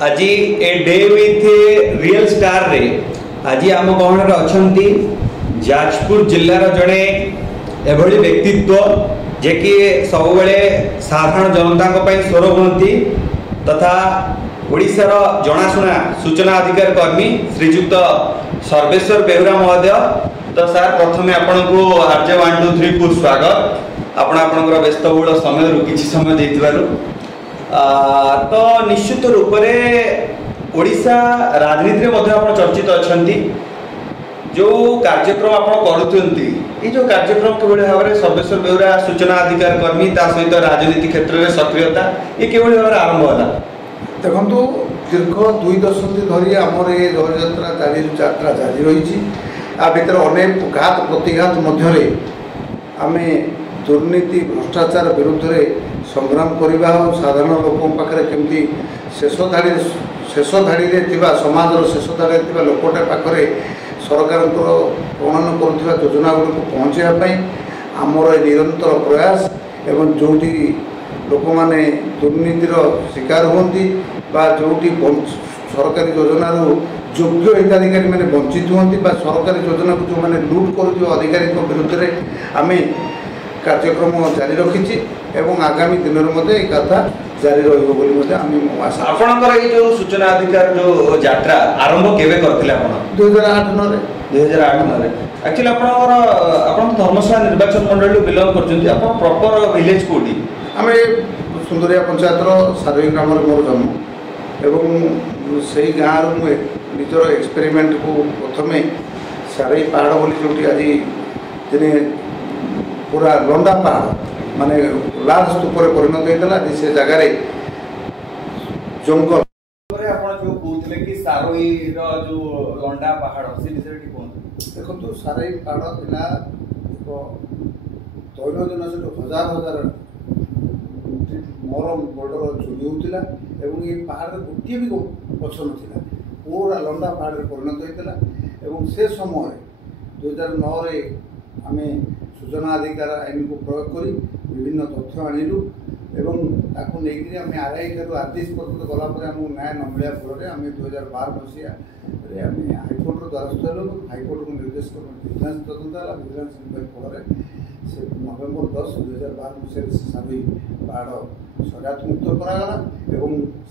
आज a day with real star रे आज आम गहन अच्छा जाजपुर जिलार जड़े एभली व्यक्तित्व जे कि सब साधारण जनता स्वर हमें तथा ओडिशार जनाशुना सूचना अधिकार कर्मी श्रीजुक्त सर्वेश्वर बेहुरा महोदय। तो सर प्रथमे आपण को आरजे 1 2 3 को स्वागत। आपण व्यस्तबहुल समय किसी समय देथिबारु तो निश्चित रूप से ओडिशा राजनीति में चर्चित अच्छा जो कार्यक्रम आप करुँच ये जो कार्यक्रम किभली भाव में सर्वेश्वर बेहुरा सूचना अधिकार कर्मी ता सहित राजनीति क्षेत्र में सक्रियता ये किभली भाव में आरंभ है देखो दीर्घ 2 दशंधि धरी आमर ये जययात्रा यात्रा जारी रही भर अनेक घात प्रतिघात मध्य आम दुर्नीति भ्रष्टाचार विरुद्ध में संग्राम करवा और साधारण लोकों पाखे केमती शेष धाड़ी समाज शेष धाड़ी लोकटे पाखे सरकार प्रणयन करुवा योजना गुड़ी पहुँचापी आमर निरंतर प्रयास एवं जो लोक मैंने दुर्नीतिर शिकार होती जो सरकारी योजना योग्य हिताधिकारी मैंने वंचित होती सरकारी योजना को जो मैंने लुट कर अधिकारी विरुद्ध में आम कार्यक्रम जारी रखी एवं आगामी दिन में कथा जारी रहा आपणकर ये जो सूचना अधिकार जो यात्रा आरंभ केवे करथिले आपण 2008 रे एक्चुअली आपण धर्मशाला निर्वाचन मंडल बिलोंग करछन्ती आपण प्रॉपर विलेज कोडी आमे सुंदरिया पंचायतर सारोई ग्राम मोर जन्म एवं से गाँव रु निजर एक्सपेरिमेंट को प्रथमे सारोई पहाड़ बोली जोटी आज दिने पूरा लंडा पहाड़ माने लाल स्तूप परिणत होता से जगार जंगल जो कहते कि सारोई जो लंडा पहाड़ से देखो सारोई पहाड़ था दैनंदिन से हजार हजार मरम बॉर्डर चोरी होता ये पहाड़ गोटे भी गछ ना पूरा लंडा पहाड़ परिणत होता से समय 2009 आम सूचना अधिकार आईन को प्रयोग कर विभिन्न तथ्य आणिलु ताकू नहीं आम आरआई ठार आदेश पर्यटन गलापर आम न्याय न मिलवा फल आम 2012 मसीहा हाइकोर्टर द्वारस्थ हलु हाइकोर्ट को निर्देश कर विजिलेंस तदंत है विजिलेंस इनक्वारी फल से नवेम्बर 10 2012 मसीह सारोई पहाड़ सजात मुक्त करागला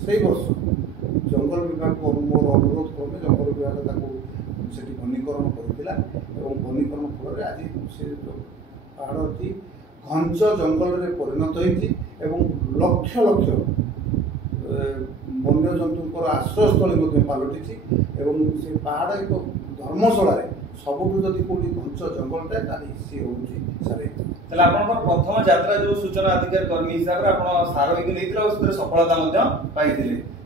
से वर्ष जंगल विभाग को मोर अनुरोध क्रमे जंगल विभाग से वनीकरण करता वनीकरण फल आज से पहाड़ी घंच जंगल में परिणत होती लक्ष लक्ष वन्यजंतु आश्रयस्थली पलटि से पहाड़ एक धर्मशाला सबुठ जदि कौटी घंच जंगलटा सी हूँ सारे प्रथम यात्रा जो सूचना अधिकार कर्मी हिसाब से सारोई को नहीं सफलता पाई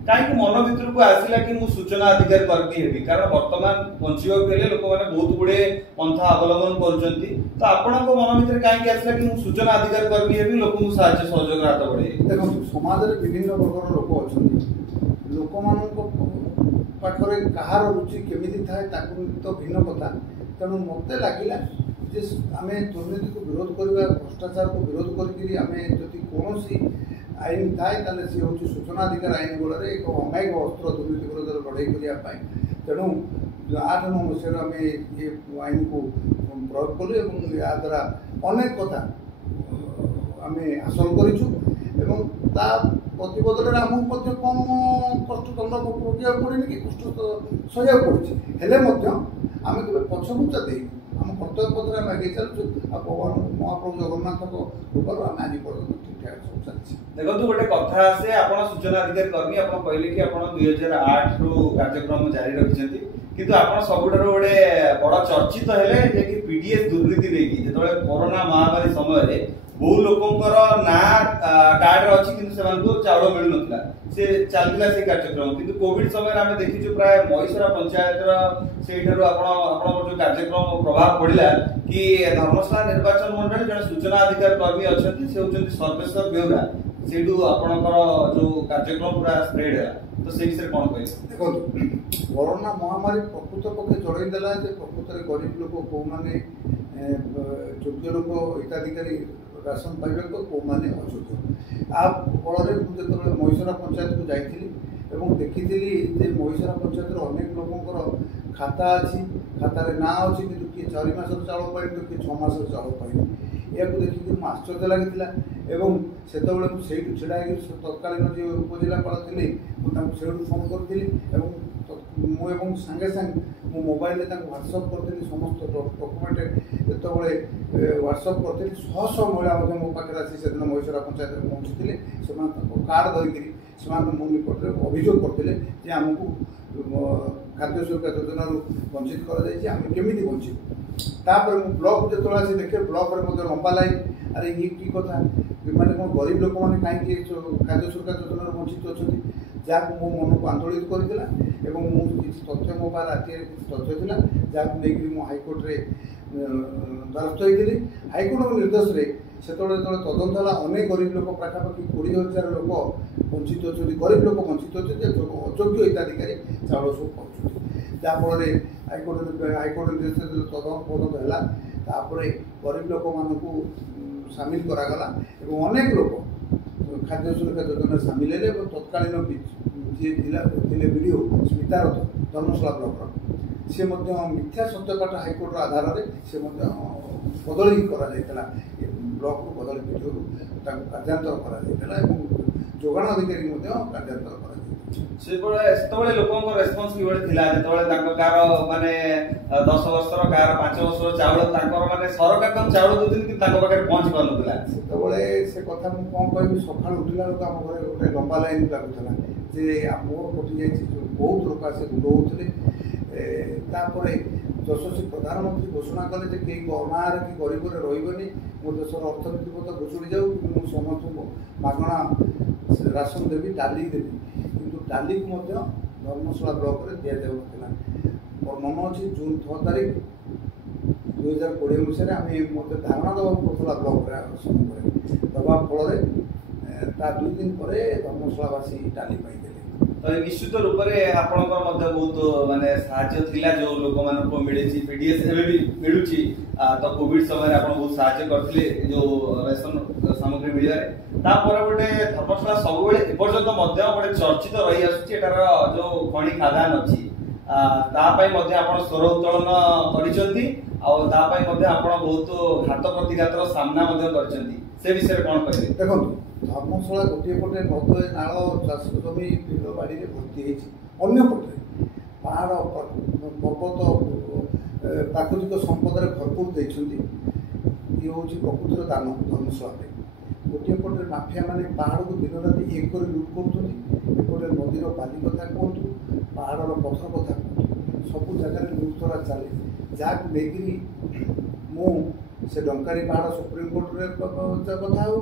कहीं मन भर को आसला कि मुझे सूचना अधिकार कर्मी हेबी कारण बर्तमान बंचा लोक मैंने बहुत गुड़े पंथा अवलंबन कर आपण मन भर कहीं आसला कि मुझे सूचना अधिकार कर्मी हेबी लोक साहय सहयोग हाथ बढ़े देखो समाज में विभिन्न वर्गर लोक अच्छा लोक पाखरे कहार रुचि केमी थाए तो भिन्न कथा तेणु मत लगे आम दुर्नीति को विरोध करवा भ्रष्टाचार को विरोध करके कौन आईन थाए सी हूँ सूचना अधिकार आईन गोल एक अमायिक अस्त्र दुर्नीति विरोध लड़ाई करने तेणु 8 मसीह आम ये आईन को प्रयोग कलु या द्वारा अनेक कथा आम हासिल करूँ प्रतिबदल आमको कम कष्ट दंड भोगा पड़े कि कष्ट सहया पड़े आम केवल पछमुचा दे आम कर्तव्य पत्र आम आगे चलु भगवान महाप्रभु जगन्नाथ कृपा आम आज पर्यटन ठीक ठाक सब चलती देखो गोटे कथा आसे आपण सूचना अधिकार कर्मी आप कहले कि आप 2008 रु कार्यक्रम जारी रखिछंती किंतु आपण सबुठार गोटे बड़ चर्चित हेले जे कि पीडीएस दुर्नीति लेकी जेतबे कोरोना महामारी समय रे बहु लोकंकर ना कार्ड अच्छी किंतु से चाउल मिलू ना से चलता से कार्यक्रम किंतु कोविड समय आम देखीचु प्राय महीसरा पंचायत से जो कार्यक्रम प्रभाव पड़ा कि धर्मशाला निर्वाचन मंडल जन सूचना अधिकार कर्मी अच्छा से होती सर्वेश्वर बेहुरा से आपणकर जो कार्यक्रम पूरा स्प्रेड है तो से विषय कौन कहे देखो कोरोना महामारी प्रकृत पक्षे जड़ेदेला प्रकृत में गरीब लोक कौ मैंने योग्य लोक हिताधिकारी राशन पाइबा को कौन अयोग्य आ फल जो महीसरा पंचायत को जाइली এবং ଦେଖିଥିଲି ଯେ ମହିଷରା ପଞ୍ଚାୟତର ଅନେକ ଲୋକଙ୍କର ଖାତା ଅଛି, ଖାତାରେ ନାଁ ଅଛି, କିନ୍ତୁ କିଏ 4 ମାସର ଚାଉଳ ପାଇନି ତ କିଏ 6 ମାସର ଚାଉଳ ପାଇନି। ଏହାକୁ ଦେଖିକି ମୁଁ ଆଶ୍ଚର୍ଯ୍ୟ ଲାଗିଥିଲା ଏବଂ ସେତେବେଳେ ମୁଁ ସେଇଠୁ ଛିଡ଼ା ହେଇକି ତତ୍କାଳୀନ ଯିଏ ଉପଜିଲ୍ଲାପାଳ ଥିଲେ ମୁଁ ତାଙ୍କୁ ସେଇଠୁ ଫୋନ୍ କରିଥିଲି ଏବଂ ମୁଁ ସାଙ୍ଗେ ସାଙ୍ଗେ ମୁଁ ମୋବାଇଲରେ ତାଙ୍କୁ ହ୍ୱାଟ୍ସଅପ୍ କରିଥିଲି ସମସ୍ତ ଡକୁମେଣ୍ଟ ଯେତେବେଳେ ହ୍ୱାଟ୍ସଅପ୍ କରିଥିଲି ଶହ ମହିଳା ମଧ୍ୟ ମୋ ପାଖରେ ଆସି ସେଦିନ ମହିଷରା ପଞ୍ଚାୟତରେ ପହଞ୍ଚିଥିଲେ। ସେମାନେ ତାଙ୍କ କାର୍ଡ଼ ଧରିକିରି ସେମାନେ ମୋ ନିକଟରେ ଅଭିଯୋଗ କରିଥିଲେ ଯେ ଆମକୁ ଖାଦ୍ୟ ସୁରକ୍ଷା ଯୋଜନାରୁ ବଞ୍ଚିତ କରାଯାଇଛି, ଆମେ କେମିତି ବଞ୍ଚିବୁ। ତାପରେ ମୁଁ ବ୍ଲକକୁ ଯେତେବେଳେ ଆସି ଦେଖେ ବ୍ଲକରେ ମଧ୍ୟ ଲମ୍ବା ଲାଇନ୍। ଆରେ ଇଏ କି କଥା, ମାନେ କ'ଣ ଗରିବ ଲୋକମାନେ କାହିଁକି ଖାଦ୍ୟ ସୁରକ୍ଷା ଯୋଜନାରୁ ବଞ୍ଚିତ ଅଛନ୍ତି, ଯାହାକୁ ମୋ ମନକୁ ଆନ୍ଦୋଳିତ କରିଥିଲା ଏବଂ ମୁଁ କିଛି ତଥ୍ୟ ମୋ ପାଖରେ ରାତିରେ କିଛି ତଥ୍ୟ ଥିଲା ଯାହାକୁ ନେଇକରି ମୁଁ ହାଇକୋର୍ଟରେ ଦ୍ୱାରସ୍ଥ ହୋଇଥିଲି। ହାଇକୋର୍ଟଙ୍କ ନିର୍ଦ୍ଦେଶରେ ସେତେବେଳେ ଯେତେବେଳେ ତଦନ୍ତ ହେଲା ଅନେକ ଗରିବ ଲୋକ ପାଖାପାଖି 20,000 ଲୋକ ବଞ୍ଚିତ ଅଛନ୍ତି, ଗରିବ ଲୋକ ବଞ୍ଚିତ ଅଛନ୍ତି, ଅଯୋଗ୍ୟ ହିତାଧିକାରୀ ଚାଉଳ ସବୁ ପାଉଛନ୍ତି। ଯାହାଫଳରେ ହାଇକୋର୍ଟ ନିର୍ଦ୍ଦେଶରେ ତଦନ୍ତ ହେଲା, ତାପରେ ଗରିବ ଲୋକମାନଙ୍କୁ ସାମିଲ କରାଗଲା ଏବଂ ଅନେକ ଲୋକ ଖାଦ୍ୟ ସୁରକ୍ଷା ଯୋଜନାରେ ସାମିଲ ହେଲେ ଏବଂ ତତ୍କାଳୀନ ଯିଏ ଥିଲେ ବିଡ଼ିଓ ସ୍ମିତାରଥ ଧର୍ମଶାଳା ବ୍ଲକର, ସେ ମଧ୍ୟ ମିଥ୍ୟା ସତ୍ୟପାଠ ହାଇକୋର୍ଟର ଆଧାରରେ ସେ ମଧ୍ୟ ବଦଳି କରାଯାଇଥିଲା, ବ୍ଲକରୁ ବଦଳି ବିଡ଼ିଓରୁ ତାଙ୍କୁ କାର୍ଯ୍ୟାନ୍ତର କରାଯାଇଥିଲା ଏବଂ ଯୋଗାଣ ଅଧିକାରୀ ମଧ୍ୟ କାର୍ଯ୍ୟାନ୍ତର କରାଯାଇଥିଲା। ସେତେବେଳେ ଲୋକଙ୍କ ରେସ୍ପନ୍ସ କିଭଳି ଥିଲା ଯେତେବେଳେ ତାଙ୍କ କାହାର ମାନେ 10 ବର୍ଷର କାହାର 5 ବର୍ଷର ଚାଉଳ ତାଙ୍କର ମାନେ ସରକାର ତାଙ୍କୁ ଚାଉଳ ଦଉଛନ୍ତି କିନ୍ତୁ ତାଙ୍କ ପାଖରେ ପହଞ୍ଚି ପାରୁନଥିଲା। ସେତେବେଳେ ସେ କଥା ମୁଁ କ'ଣ କହିବି, ସକାଳୁ ଉଠିଲା ବେଳକୁ ଆମ ଘରେ ଗୋଟେ ଲମ୍ବା ଲାଇନ୍ ଲାଗୁଥିଲା ଯେ ମୋର କଟିଯାଇଛି, ବହୁତ ଲୋକ ଆସି ଗୁଣ୍ଡ ହେଉଥିଲେ। ତାପରେ ଯଶସ୍ୱୀ ପ୍ରଧାନମନ୍ତ୍ରୀ ଘୋଷଣା କଲେ ଯେ କେହି ଅନାହାରେ କି ଗରିବରେ ରହିବନି, ମୋ ଦେଶର ଅର୍ଥନୀତି ମଧ୍ୟ ଘୁଷୁଡ଼ି ଯାଉ, ମୁଁ ସମସ୍ତଙ୍କୁ ମାଗଣା ରାସନ ଦେବି, ଡାଲି ଦେବି, କିନ୍ତୁ ଡାଲିକୁ ମଧ୍ୟ ଧର୍ମଶାଳା ବ୍ଲକରେ ଦିଆଯାଉନଥିଲା। ମୋର ମନ ଅଛି ଜୁନ୍ 6 ତାରିଖ 2020 ମସିହାରେ ଆମେ ମୋତେ ଧାରଣା ଦେବାକୁ ପଡ଼ୁଥିଲା ବ୍ଲକରେ ସମୟରେ ଦେବା ଫଳରେ ତା 2 ଦିନ ପରେ ଧର୍ମଶାଳାବାସୀ ଡାଲି ପାଇଥିଲେ। ତ ନିଶ୍ଚିତ ରୂପରେ ଆପଣଙ୍କର ମଧ୍ୟ ବହୁତ ମାନେ ସାହାଯ୍ୟ ଥିଲା ଯେଉଁ ଲୋକମାନଙ୍କୁ ମିଳିଛି, ପିଡିଏସ୍ ଏବେ ବି ମିଳୁଛି, ତ କୋଭିଡ ସମୟରେ ଆପଣ ବହୁତ ସାହାଯ୍ୟ କରିଥିଲେ ଯେଉଁ ରେସନ ସାମଗ୍ରୀ ମିଳିବାରେ। ତାପରେ ଗୋଟେ ଧର୍ମଶାଳା ସବୁବେଳେ ଏପର୍ଯ୍ୟନ୍ତ ମଧ୍ୟ ଗୋଟେ ଚର୍ଚ୍ଚିତ ରହି ଆସୁଛି ଏଟାର ଯେଉଁ ଖଣି ଖାଦାନ ଅଛି, ତା ପାଇଁ ମଧ୍ୟ ଆପଣ ସ୍ୱର ଉତ୍ତୋଳନ କରିଛନ୍ତି ଆଉ ତା ପାଇଁ ମଧ୍ୟ ଆପଣ ବହୁତ ଘାତ ପ୍ରତିଘାତର ସାମ୍ନା ମଧ୍ୟ କରିଛନ୍ତି, ସେ ବିଷୟରେ କ'ଣ କହିବେ? ଦେଖନ୍ତୁ, ଧର୍ମଶାଳା ଗୋଟିଏ ପଟେ ନଦ ନାଳ ଚାଷ ଜମି ବିଲ ବାଡ଼ିରେ ଭର୍ତ୍ତି ହେଇଛି, ଅନ୍ୟ ପଟେ ପାହାଡ଼ ପର୍ବତ ପ୍ରାକୃତିକ ସମ୍ପଦରେ ଭରପୁର ଦେଇଛନ୍ତି। ଇଏ ହେଉଛି ପ୍ରକୃତିର ଦାନ ଧର୍ମଶାଳା ପାଇଁ। ଗୋଟିଏ ପଟେ ମାଫିଆମାନେ ପାହାଡ଼କୁ ଦିନ ରାତି ଏକ କରି ଲୁଟ୍ କରୁଛନ୍ତି, ଏପଟେ ନଦୀର ବାଲି କଥା କୁହନ୍ତୁ, ପାହାଡ଼ର ପଥର କଥା କୁହନ୍ତୁ, ସବୁ ଜାଗାରେ ଲୁଟ୍ତରା ଚାଲେ, ଯାହାକୁ ନେଇକରି ମୁଁ ସେ ଡଙ୍କାରୀ ପାହାଡ଼ ସୁପ୍ରିମକୋର୍ଟରେ କଥା ହେଉ,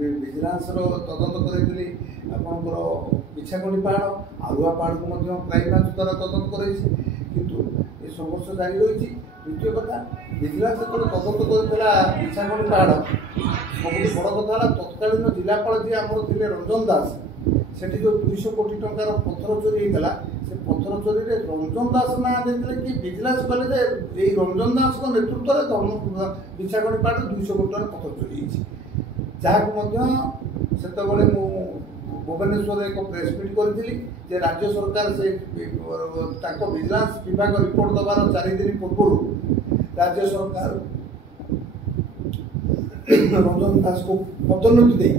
ଭିଜିଲାନ୍ସର ତଦନ୍ତ କରାଇଥିଲି ଆପଣଙ୍କର ପିଛାକଣ୍ଡି ପାହାଡ଼, ଆଲୁଆ ପାହାଡ଼କୁ ମଧ୍ୟ କ୍ରାଇମବ୍ରାଞ୍ଚ ଦ୍ୱାରା ତଦନ୍ତ କରାଇଛି, କିନ୍ତୁ ଏ ସଂଘର୍ଷ ଜାରି ରହିଛି। ଦ୍ୱିତୀୟ କଥା, ଭିଜିଲାନ୍ସ ଯେତେବେଳେ ତଦନ୍ତ କରିଥିଲା ପିଛାକଣ୍ଡି ପାହାଡ଼, ସବୁଠୁ ବଡ଼ କଥା ହେଲା ତତ୍କାଳୀନ ଜିଲ୍ଲାପାଳ ଯିଏ ଆମର ଥିଲେ ରଞ୍ଜନ ଦାସ, ସେଠି ଯେଉଁ 200 କୋଟି ଟଙ୍କାର ପଥର ଚୋରି ହେଇଥିଲା, ସେ ପଥର ଚୋରିରେ ରଞ୍ଜନ ଦାସ ନାଁ ଦେଇଥିଲେ କି ଭିଜିଲାନ୍ସ କଲେ ଯେ ଏଇ ରଞ୍ଜନ ଦାସଙ୍କ ନେତୃତ୍ୱରେ ପିଛାକଣ୍ଡି ପାହାଡ଼ରେ 200 କୋଟି ଟଙ୍କାର ପଥର ଚୋରି ହେଇଛି, ଯାହାକୁ ମଧ୍ୟ ସେତେବେଳେ ମୁଁ ଭୁବନେଶ୍ୱରରେ ଏକ ପ୍ରେସ୍ ମିଟ୍ କରିଥିଲି ଯେ ରାଜ୍ୟ ସରକାର ସେ ତାଙ୍କ ଭିଜିଲାନ୍ସ ବିଭାଗ ରିପୋର୍ଟ ଦେବାର 4 ଦିନ ପୂର୍ବରୁ ରାଜ୍ୟ ସରକାର ରଞ୍ଜନ ଦାସକୁ ପଦୋନ୍ନତି ଦେଇ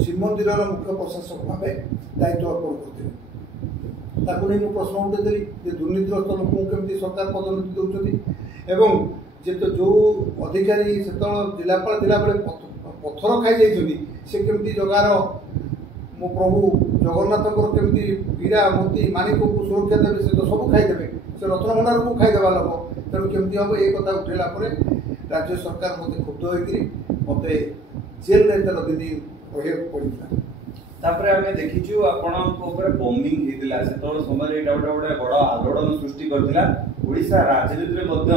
ଶ୍ରୀମନ୍ଦିରର ମୁଖ୍ୟ ପ୍ରଶାସକ ଭାବେ ଦାୟିତ୍ୱ ଅର୍ପଣ କରିଥିଲେ। ତାକୁ ନେଇ ମୁଁ ପ୍ରଶ୍ନ ଉଠାଇଥିଲି ଯେ ଦୁର୍ନୀତିଗ୍ରସ୍ତ ଲୋକଙ୍କୁ କେମିତି ସରକାର ପଦୋନ୍ନତି ଦେଉଛନ୍ତି ଏବଂ ଯେଉଁ ଅଧିକାରୀ ସେତେବେଳେ ଜିଲ୍ଲାପାଳ ଥିଲାବେଳେ ପଥର ଖାଇଯାଇଛନ୍ତି, ସେ କେମିତି ଜଗାର ମୋ ପ୍ରଭୁ ଜଗନ୍ନାଥଙ୍କର କେମିତି ହୀରା ମୋତି ମାଣିକକୁ ସୁରକ୍ଷା ଦେବେ, ସେ ତ ସବୁ ଖାଇଦେବେ, ସେ ରତ୍ନଭଣ୍ଡାରକୁ ଖାଇଦେବା ଲୋକ, ତେଣୁ କେମିତି ହେବ ଏ କଥା ଉଠାଇଲା ପରେ ରାଜ୍ୟ ସରକାର ମୋତେ କ୍ଷୁବ୍ଧ ହୋଇକରି ମୋତେ ଜେଲରେ 13 ଦିନ ରହିବାକୁ ପଡ଼ିଥିଲା। ତାପରେ ଆମେ ଦେଖିଛୁ ଆପଣଙ୍କ ଉପରେ ବମ୍ବିଂ ହେଇଥିଲା, ସେତେବେଳେ ସମୟରେ ଏଇଟା ଗୋଟେ ବଡ଼ ଆଲୋଡ଼ନ ସୃଷ୍ଟି କରିଥିଲା। ଓଡ଼ିଶା ରାଜନୀତିରେ ମଧ୍ୟ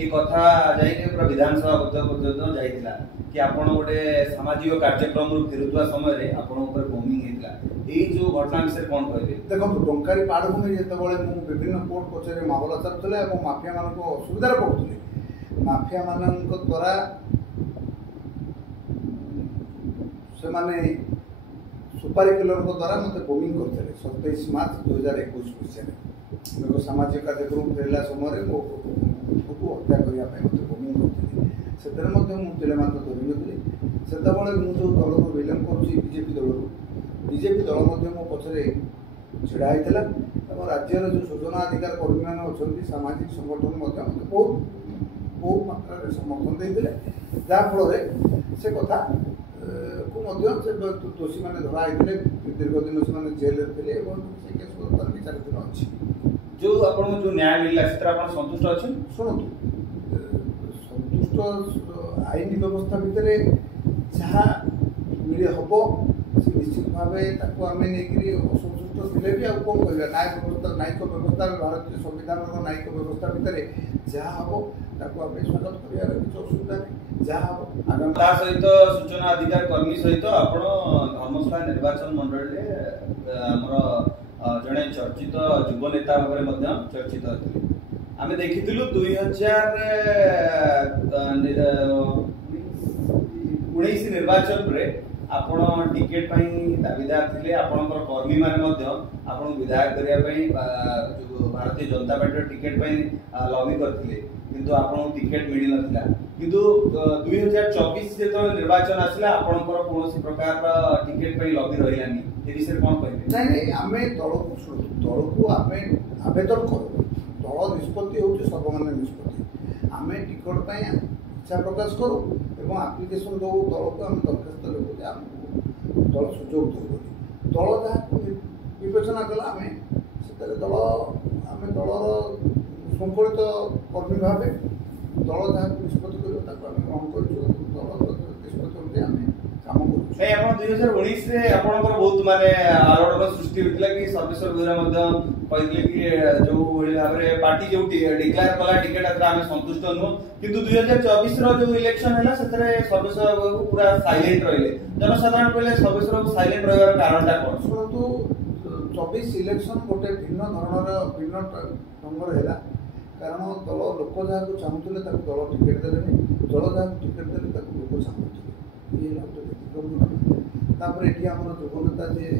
ଏ କଥା ଯାଇକି ପୁରା ବିଧାନସଭା ପର୍ଯ୍ୟନ୍ତ ଯାଇଥିଲା କି ଆପଣ ଗୋଟେ ସାମାଜିକ କାର୍ଯ୍ୟକ୍ରମରୁ ଫେରୁଥିବା ସମୟରେ ଆପଣଙ୍କ ଉପରେ ବମ୍ବିଂ ହେଇଥିଲା। ଏଇ ଯେଉଁ ଘଟଣା ବିଷୟରେ କ'ଣ କହିବେ? ଦେଖନ୍ତୁ, ଡଙ୍କାରୀ ପାହାଡ଼କୁ ନେଇ ଯେତେବେଳେ ମୁଁ ବିଭିନ୍ନ କୋର୍ଟ କଚେରୀରେ ମାମଲା ଚାଲୁଥିଲା ଏବଂ ମାଫିଆମାନଙ୍କୁ ଅସୁବିଧାରେ ପଡ଼ୁଥିଲି, ମାଫିଆମାନଙ୍କ ଦ୍ୱାରା ସେମାନେ ସୁପାରି କିଲରଙ୍କ ଦ୍ୱାରା ମୋତେ ବୋମିଂ କରିଥିଲେ 27 ମାର୍ଚ୍ଚ 2021 ମସିହାରେ। ଏକ ସାମାଜିକ କାର୍ଯ୍ୟକ୍ରମ ଫେରିଲା ସମୟରେ ମୋ ପୁଅକୁ ହତ୍ୟା କରିବା ପାଇଁ ମୋତେ ବୋମିଂ କରିଥିଲେ। ସେଥିରେ ମଧ୍ୟ ମୁଁ ତିଳେମାତ୍ର ଧରି ନଥିଲି। ସେତେବେଳେ ମୁଁ ଯେଉଁ ଦଳରୁ ବିଲଙ୍ଗ କରୁଛି ବିଜେପି ଦଳ ମଧ୍ୟ ମୋ ପଛରେ ଛିଡ଼ା ହେଇଥିଲା ଏବଂ ରାଜ୍ୟର ଯେଉଁ ସୂଚନା ଅଧିକାର କର୍ମୀମାନେ ଅଛନ୍ତି ସାମାଜିକ ସଂଗଠନ ମଧ୍ୟ ମୋତେ ବହୁତ ମାତ୍ରାରେ ସମର୍ଥନ ଦେଇଥିଲେ, ଯାହାଫଳରେ ସେ କଥା କୁ ମଧ୍ୟ ସେ ଦୋଷୀମାନେ ଧରା ହେଇଥିଲେ। ଦୀର୍ଘ ଦିନ ସେମାନେ ଜେଲରେ ଥିଲେ ଏବଂ ସେ କେସ୍ ବର୍ତ୍ତମାନ ବିଚାରାଧୀନ ଅଛି। ଯେଉଁ ଆପଣଙ୍କୁ ଯେଉଁ ନ୍ୟାୟ ମିଳିଲା ସେଥିରେ ଆପଣ ସନ୍ତୁଷ୍ଟ ଅଛନ୍ତି? ଶୁଣନ୍ତୁ, ସନ୍ତୁଷ୍ଟ ଆଇନ ବ୍ୟବସ୍ଥା ଭିତରେ ଯାହା ହବ ସେ ନିଶ୍ଚିତ ଭାବେ ତାକୁ ଆମେ ନେଇକରି ଅସନ୍ତୁଷ୍ଟ ଥିଲେ ବି ଆଉ କ'ଣ କରିବା। ନ୍ୟାୟିକ ବ୍ୟବସ୍ଥା ଭାରତୀୟ ସମ୍ବିଧାନର ନ୍ୟାୟିକ ବ୍ୟବସ୍ଥା ଭିତରେ ଯାହା ହବ ତାକୁ ଆମେ ସ୍ୱାଗତ କରିବାର କିଛି ଅସୁବିଧା ନାହିଁ। ଯାହା ହବ ଆଗାମୀ ତା ସହିତ ସୂଚନା ଅଧିକାର କର୍ମୀ ସହିତ ଆପଣ ଧର୍ମଶାଳା ନିର୍ବାଚନ ମଣ୍ଡଳୀରେ ଆମର ଜଣେ ଚର୍ଚ୍ଚିତ ଯୁବ ନେତା ଭାବରେ ମଧ୍ୟ ଚର୍ଚ୍ଚିତ ଥିଲେ। ଆମେ ଦେଖିଥିଲୁ 2019 ନିର୍ବାଚନରେ ଆପଣ ଟିକେଟ ପାଇଁ ଦାବିଦାର ଥିଲେ। ଆପଣଙ୍କର କର୍ମୀମାନେ ମଧ୍ୟ ଆପଣଙ୍କୁ ବିଧାୟକ କରିବା ପାଇଁ ଭାରତୀୟ ଜନତା ପାର୍ଟିର ଟିକେଟ ପାଇଁ ଲବି କରିଥିଲେ, କିନ୍ତୁ ଆପଣଙ୍କୁ ଟିକେଟ ମିଳିନଥିଲା। କିନ୍ତୁ 2024 ଯେତେବେଳେ ନିର୍ବାଚନ ଆସିଲା ଆପଣଙ୍କର କୌଣସି ପ୍ରକାର ଟିକେଟ ପାଇଁ ଲବି ରହିଲାନି। ଏ ବିଷୟରେ କ'ଣ କହିବେ? ନାଇଁ, ଆମେ ଦଳକୁ ଆମେ ଆବେଦନ କରୁ। ଦଳ ନିଷ୍ପତ୍ତି ହେଉଛି ସର୍ବମାନ୍ୟ ନିଷ୍ପତ୍ତି। ଆମେ ଟିକେଟ ପାଇଁ ଇଚ୍ଛା ପ୍ରକାଶ କରୁ ଏବଂ ଆପ୍ଲିକେସନ ଦେଉ ଦଳକୁ। ଆମେ ଦରଖାସ୍ତ ଦେବୁ ଯେ ଆମକୁ ଦଳ ସୁଯୋଗ ଦେଉ ବୋଲି। ଦଳ ଯାହାକୁ ବିବେଚନା କଲା ଆମେ ସେଥିରେ ଆମେ ଦଳର ଶୃଙ୍ଖଳିତ କର୍ମୀ ଭାବେ ଦଳ ଯାହାକୁ ନିଷ୍ପତ୍ତି କରିବ ତାକୁ ଆମେ ଗ୍ରହଣ କରିଛୁ। ଦଳର ନିଷ୍ପତ୍ତି ଅନୁଯାୟୀ ଆମେ କାମ କରୁଛୁ। ନାଇଁ, ଆପଣ 2019ରେ ଆପଣଙ୍କର ବହୁତ ଆଲୋଡ଼ନ ସୃଷ୍ଟି ହୋଇଥିଲା କି ସର୍ବେଶ୍ୱର ବେହେରା ମଧ୍ୟ କହିଥିଲେ କି ଯୋଉ ଭାବରେ ପାର୍ଟି ଯୋଉ ଡିକ୍ଲେୟାର କଲା ଟିକେଟ ଆମେ ସନ୍ତୁଷ୍ଟ ନୁହଁ, କିନ୍ତୁ 2024ର ଯୋଉ ଇଲେକ୍ସନ ହେଲା ସେଥିରେ ସର୍ବେଶ୍ୱର ବାବୁ ପୁରା ସାଇଲେଣ୍ଟ ରହିଲେ। ଜନସାଧାରଣ କହିଲେ ସର୍ବେଶ୍ୱର ବାବୁ ସାଇଲେଣ୍ଟ ରହିବାର କାରଣଟା କ'ଣ? ଶୁଣନ୍ତୁ, 24 ଇଲେକ୍ସନ ଗୋଟେ ଭିନ୍ନ ଢଙ୍ଗର ହେଲା। କାରଣ ଲୋକ ଯାହାକୁ ଚାହୁଁଥିଲେ ତାକୁ ଦଳ ଟିକେଟ ଦେଲେନି, ଦଳ ଯାହାକୁ ଟିକେଟ ଦେଲେ ତାକୁ ଲୋକ ଚାହୁଁଥିଲେ। ଇଏ ହେଲା ଗୋଟେ ବ୍ୟତିକ୍ରମ। ତାପରେ ଏଠି ଆମର ଯୁବନେତା ଯିଏ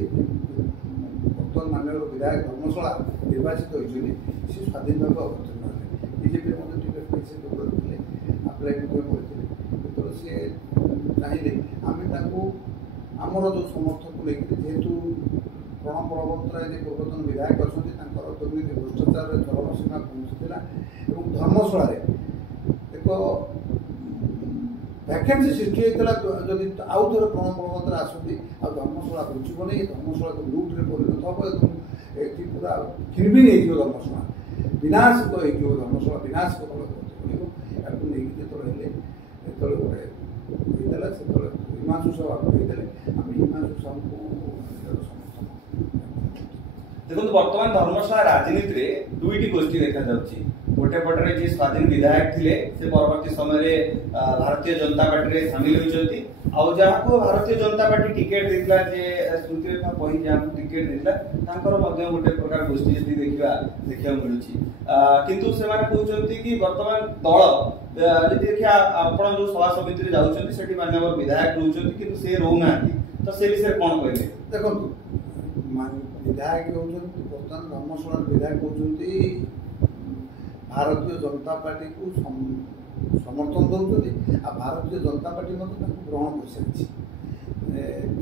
ବର୍ତ୍ତମାନ ମାନ୍ୟବର ବିଧାୟକ ଧର୍ମଶାଳା ନିର୍ବାଚିତ ହୋଇଛନ୍ତି, ସେ ସ୍ୱାଧୀନ ଭାବେ ଅବତୀର୍ଣ୍ଣ ହେଲେ। ବିଜେପିରେ ମଧ୍ୟ ଟିକେଟ ପାଇଁ ସେ କରିଥିଲେ, ଆପ୍ଲାଏ ମଧ୍ୟ କରିଥିଲେ। ଯେତେବେଳେ ସେ ଚାହିଁଲେ ଆମେ ତାଙ୍କୁ ଆମର ଯେଉଁ ସମର୍ଥକୁ ନେଇକରି, ଯେହେତୁ ପ୍ରଣବ ବଳବନ୍ତରାୟ ଯେ ପୂର୍ବତନ ବିଧାୟକ ଅଛନ୍ତି ତାଙ୍କର ଦୁର୍ନୀତି ଭ୍ରଷ୍ଟାଚାରରେ ଚରମ ସୀମା ପହଞ୍ଚିଥିଲା ଏବଂ ଧର୍ମଶାଳାରେ ଏକ ଭ୍ୟାକେନ୍ସି ସୃଷ୍ଟି ହୋଇଥିଲା। ଯଦି ଆଉ ଥରେ ପ୍ରଣବ ବଳବନ୍ତରାୟ ଆସନ୍ତି ଆଉ ଧର୍ମଶାଳା ବୁଝିବନି, ଧର୍ମଶାଳାକୁ ଲୁଟ୍ରେ ପରିଣତ ହେବ ଏବଂ ଏଠି ପୁରା ଖିନବିନ ହେଇଯିବ। ଧର୍ମଶାଳା ବିନାଶକ ହେଇଯିବ। ଧର୍ମଶାଳା ବିନାଶକ ଫଳ ପଡ଼ିବ। ଏହାକୁ ନେଇକି ଯେତେବେଳେ ଗୋଟେ ହେଇଥିଲା, ସେତେବେଳେ ହିମାଂଶୁ ସାହୁ ଆଗକୁ ହେଇଥିଲେ। ଆମେ ହିମାଂଶୁ ସାହୁଙ୍କୁ ଦେଖନ୍ତୁ, ବର୍ତ୍ତମାନ ଧର୍ମଶାଳା ରାଜନୀତିରେ ଦୁଇଟି ଗୋଷ୍ଠୀ ଦେଖାଯାଉଛି। ଗୋଟେ ପଟରେ ଯିଏ ସ୍ୱାଧୀନ ବିଧାୟକ ଥିଲେ ସେ ପରବର୍ତ୍ତୀ ସମୟରେ ଭାରତୀୟ ଜନତା ପାର୍ଟିରେ ସାମିଲ ହୋଇଛନ୍ତି, ଆଉ ଯାହାକୁ ଭାରତୀୟ ଜନତା ପାର୍ଟି ଟିକେଟ ଦେଇଥିଲା, ଯେ ସ୍ମୃତିରେଖା ପହି ଯାହାକୁ ଟିକେଟ ଦେଇଥିଲା ତାଙ୍କର ମଧ୍ୟ ଗୋଟେ ପ୍ରକାର ଗୋଷ୍ଠୀ ଯଦି ଦେଖିବାକୁ ମିଳୁଛି। କିନ୍ତୁ ସେମାନେ କହୁଛନ୍ତି କି ବର୍ତ୍ତମାନ ଦଳ ଯଦି ଦେଖିବା ଆପଣ ଯୋଉ ସଭା ସମିତିରେ ଯାଉଛନ୍ତି ସେଠି ମାନ୍ୟବର ବିଧାୟକ ରହୁଛନ୍ତି କିନ୍ତୁ ସେ ରହୁନାହାନ୍ତି, ତ ସେ ବିଷୟରେ କ'ଣ କହିଲେ? ଦେଖନ୍ତୁ, ବିଧାୟକ ହେଉଛନ୍ତି ବର୍ତ୍ତମାନ ଧର୍ମଶାଳାର ବିଧାୟକ ହେଉଛନ୍ତି ଭାରତୀୟ ଜନତା ପାର୍ଟିକୁ ସମର୍ଥନ ଦେଉଛନ୍ତି ଆଉ ଭାରତୀୟ ଜନତା ପାର୍ଟି ମଧ୍ୟ ତାଙ୍କୁ ଗ୍ରହଣ କରିସାରିଛି।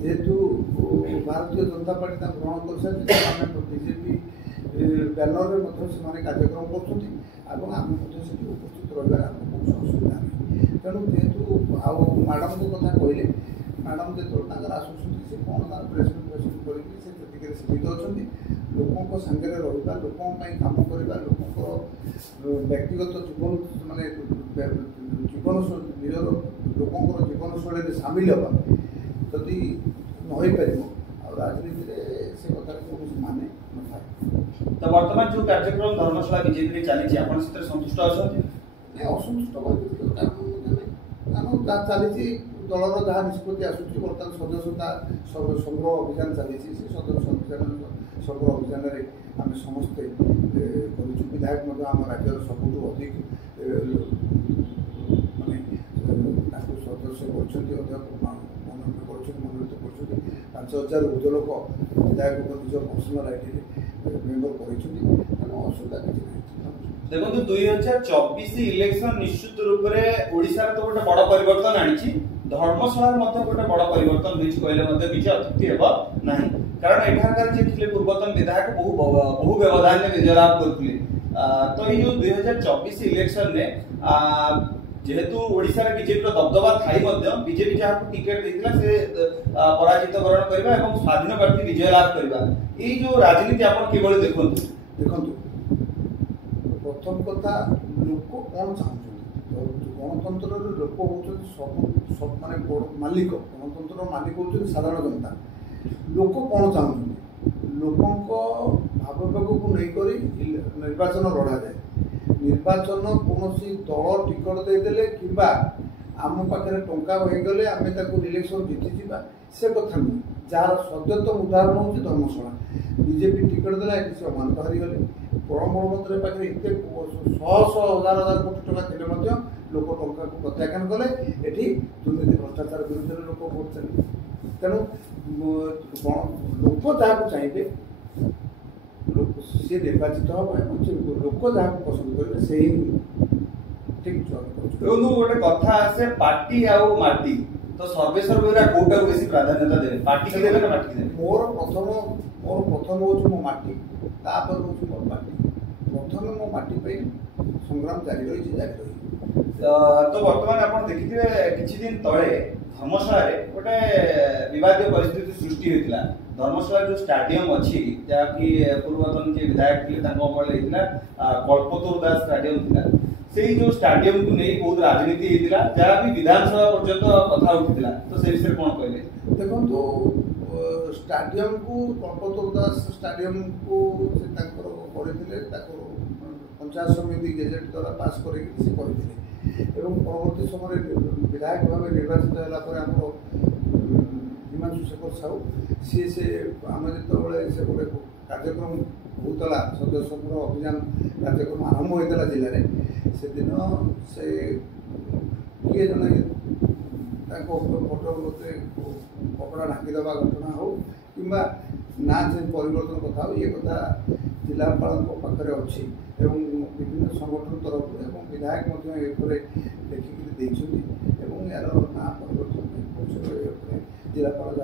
ଯେହେତୁ ଭାରତୀୟ ଜନତା ପାର୍ଟି ତାଙ୍କୁ ଗ୍ରହଣ କରିସାରିଛି, ଆମେ ବିଜେପି ବ୍ୟାନରରେ ମଧ୍ୟ ସେମାନେ କାର୍ଯ୍ୟକ୍ରମ କରୁଛନ୍ତି ଏବଂ ଆମେ ମଧ୍ୟ ସେଠି ଉପସ୍ଥିତ ରହିବାରେ ଆମର କୌଣସି ଅସୁବିଧା ନାହିଁ। ତେଣୁ ଯେହେତୁ ଆଉ ମ୍ୟାଡ଼ାମଙ୍କ କଥା କହିଲେ, ମ୍ୟାଡ଼ାମ ଯେତେବେଳେ ତାଙ୍କର ଆସୁଛନ୍ତି ସେ କ'ଣ ତାର ପ୍ରେସିଡେଣ୍ଟ କରିକି ସେ ସେତିକିରେ ସୀମିତ ଅଛନ୍ତି। ଲୋକଙ୍କ ସାଙ୍ଗରେ ରହିବା, ଲୋକଙ୍କ ପାଇଁ କାମ କରିବା, ଲୋକଙ୍କର ବ୍ୟକ୍ତିଗତ ଜୀବନ ନିଜର ଲୋକଙ୍କର ଜୀବନଶୈଳୀରେ ସାମିଲ ହେବା ଯଦି ନ ହୋଇପାରିବ ଆଉ ରାଜନୀତିରେ ସେ କଥାରେ କୌଣସି ମାନେ ନଥାଏ। ତ ବର୍ତ୍ତମାନ ଯେଉଁ କାର୍ଯ୍ୟକ୍ରମ ଧର୍ମଶାଳା ବିଜେପିରେ ଚାଲିଛି ଆପଣ ସେଥିରେ ସନ୍ତୁଷ୍ଟ ଅଛନ୍ତି? ନାଇଁ, ଅସନ୍ତୁଷ୍ଟ କାରଣ ଯାହା ଚାଲିଛି ଦଳର ଯାହା ନିଷ୍ପତ୍ତି ଆସୁଛି। ବର୍ତ୍ତମାନ ସଦସ୍ୟତା ସଂଗ୍ରହ ଅଭିଯାନ ଚାଲିଛି। ସେ ସଦସ୍ୟ ସଂଗ୍ରହ ଅଭିଯାନରେ ଆମେ ସମସ୍ତେ କରିଛୁ। ବିଧାୟକ ମଧ୍ୟ ଆମ ରାଜ୍ୟର ସବୁଠୁ ଅଧିକ ତାଙ୍କୁ ସଦସ୍ୟ କରିଛନ୍ତି ଅଧ୍ୟକ୍ଷ ମନୋନୀତ କରୁଛନ୍ତି 5,000 ଊର୍ଦ୍ଧ୍ୱ ଲୋକ ବିଧାୟକଙ୍କ ନିଜ ପର୍ସନାଲ ଆଇଡିରେ ମେମ୍ବର କରିଛନ୍ତି, ତେଣୁ ଅସୁବିଧା କିଛି ନାହିଁ। देखो 2024 इलेक्शन निश्चित रूप से ओडिशा तो गोटे बड़ परिवर्तन आनी धर्मशाला गोटे बड़ परिवर्तन कहले किसी अत्युक्ति हेब ना कारण एठार जे थिले पूर्वतन विधायक बहु व्यवधान में विजय लाभ करथिले तो ये जो 2024 इलेक्शन ने जेहेतु ओडिशा रे बीजेपी रो दबदबा थाई मध्ये बीजेपी जहाँ टिकेट देथिला से पराजित करण करबा एवं स्वाधीन प्रार्थी विजय लाभ करबा ये जो राजनीति आपण केवल देखंतु प्रथम कथा लोक कौन चाहते गणतंत्र लोक हूँ सब माने मालिक गणतंत्र मालिक हूँ साधारण जनता लोक कौन चाहते लोकों भावभाग को लेकर निर्वाचन लड़ा जाए निर्वाचन कौन दल टिकट देदेले कि आम पाखे टंका होगले आम इलेक्शन जीतिजा से कथा नुह जार सद्यतम उदाहरण हूँ धर्मशाला बीजेपी टिकट देला से अमानत हारीगले परमल मंत्र पाखे एत शह शह हजार हजार कोटी टका थे लोक टंका को प्रत्याख्यान कले एटी दुर्नीति भ्रष्टाचार विरुद्ध लोक भोट देले तेणु लोक जहाँ चाहिए सी निर्वाचित हम लोक जहाँ पसंद करेंगे से ही ठीक गोटे कथा आसे पार्टी आउ माटी तो सर्वेसर्वा कोटा को बेसी प्राधान्यता देबे पार्टी के देबे ना माटी के देबे मोर प्रथम हो मो माटी तापर हो मो पार्टी प्रथम मो माटी पे संग्राम जारी रही तो वर्तमान आप देखिए किछि दिन तले धर्मशाला रे गोटे विवादीय परिस्थिति सृष्टि होइतिला धर्मशाला जो स्टेडियम अछि जा कि पूर्वतन के विधायक थे अमल होता कल्पतरु दास स्टेडियम थिला से जो स्टेडियम को नहीं बहुत राजनीति होता जहाँ भी विधानसभा पर्यंत कथा उठा तो से विषय कौन कहले देखो स्टेडियम को कल्पतरु दास स्टेडियम को पढ़ी पंचायत समिति गेजेट द्वारा पास कर परवर्ती समय विधायक भाव निर्वाचित होगापर आम हिमांशु शेखर साहू सी से आम जो से गोटे कार्यक्रम होता सदस्य अभियान कार्यक्रम आरंभ होता जिले में से दिन से किए जन फोटो मत कपड़ा ढाकीदे घटना हो कि ना चेंज परिवर्तन कथा हो ये कथा जिलापाल पाखे अच्छी विभिन्न संगठन तरफ विधायक देखिए यार ना परिवर्तन जिलापाल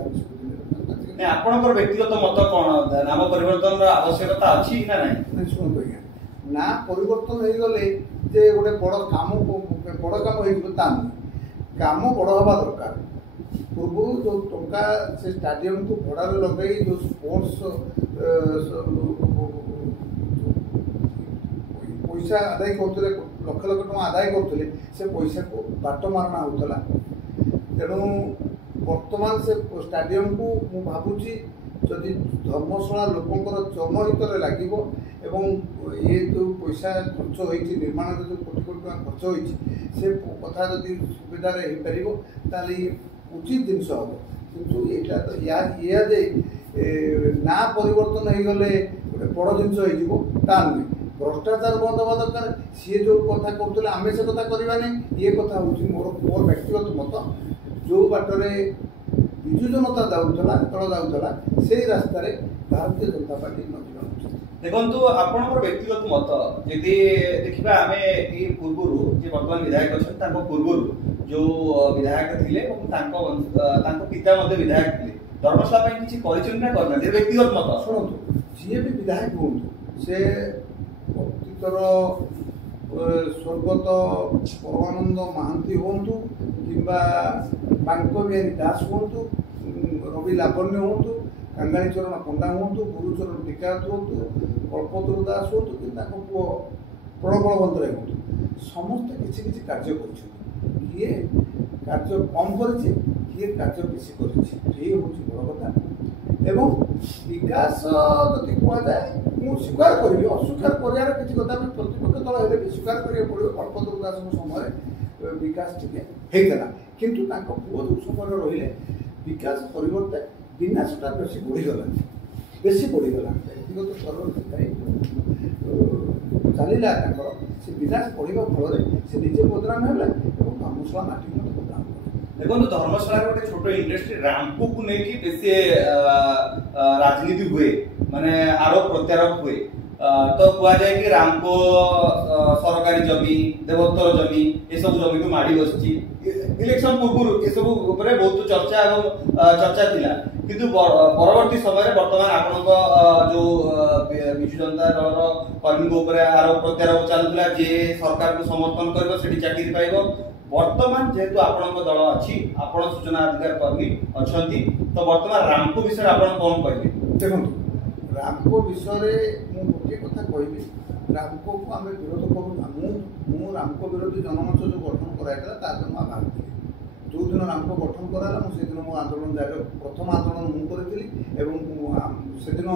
आपणकर व्यक्तिगत मत कौन नाम परिवर्तन आवश्यकता अच्छी ना नहीं शुणु आज्ञा ना परिवर्तन हो गले जे गोटे बड़ काम हो काम बड़ हवा दरकार पूर्व जो टंका से स्टेडियम को भड़ा लगे जो स्पोर्ट्स पैसा आदाय करते लक्ष लक्ष टका आदाय करते से पैसा को बाट मारणा होता तेणु वर्तमान से स्टेडियम को मु भावुची जदि धर्मशाला लोकंर जनहित लगे ये जो पैसा खर्च हो निर्माण जो कोटी कोटी टका खर्च हो कथा जदि सुविधा हो पार उचित जिनस हम किंतु यहाँ तो या जे ना परिवर्तन हो गले गोटे बड़ जिनस ता नुहे भ्रष्टाचार बंद हवा दरकार सी जो कथा करुले आम से कथा करवा नहीं ये कथा हूँ मोर व्यक्तिगत मत जो बाटरे विजु जनता जाऊला दल जाऊला से रास्ता भारतीय जनता पार्टी न देखो आपंकर व्यक्तिगत मत यदि देखा आम ये पूर्व जो बर्तमान विधायक अच्छा पूर्व जो विधायक थे पिता विधायक थे धर्मशाला किसी करना व्यक्तिगत मत शुणु जी भी विधायक हूँ से अतीतर स्वर्गत परमानंद महांती हूँ कि बांक बिहारी दास हूँ रवि लावण्य हूँ कांगाणी चरण पंडा हूँ गुरुचरण टिकायत हूँ कल्पतरु दास हूँ कि पुओ प्रणबल बंदराय हूँ समस्ते किसी कार्य किए कार्य कम कर किए कार्य बेसी कर बड़ कथा एवं विकास जदि कहुए मुझे स्वीकार करी अस्वीकार कर किसी कथा प्रतिपक्ष दल है भी स्वीकार करा पड़ो कल्पतरु दास समय विकास टे किंतु पुओ जो समय रही विकास परिवर्ते विनाशटा बेसी बढ़ीगला व्यक्तिगत स्तर चलला से विनाश बढ़ा फल से निजे बदनाम है धर्मशाला माटी बदनाम देखो धर्मशाला गोटे छोट इंडस्ट्री रामको को लेकिन बेसी राजनीति हुए माने आरोप प्रत्यारोप हुए तो कह जाए कि रामको सरकारी जमी देवोत्तर जमी ये सब जमी को माड़ी बसची इलेक्शन पूर्व ये सब ऊपर बहुत चर्चा चर्चा थिला किंतु परवर्ती समय वर्तमान आपन जो विजु जनता दल कर्मी ऊपर आरोप प्रत्यारोप चलुला जे सरकार को समर्थन करबो सेठी चाकरी पाइबो वर्तमान जेहेतु आपण दल अच्छी आपण सूचना अधिकार कर्मी अछंती तो वर्तमान रामको विषय आपण कोन कहबे देखो रामको विषय मु गोटे कथा कहबी रामको को आम विरोध करूँ मु रामको विरोधी जनमंच जो गठन कराइला तार भाग जो दिन रामको गठन कराला मुझे दिन मो आंदोलन जारी प्रथम आंदोलन मु करी से दिन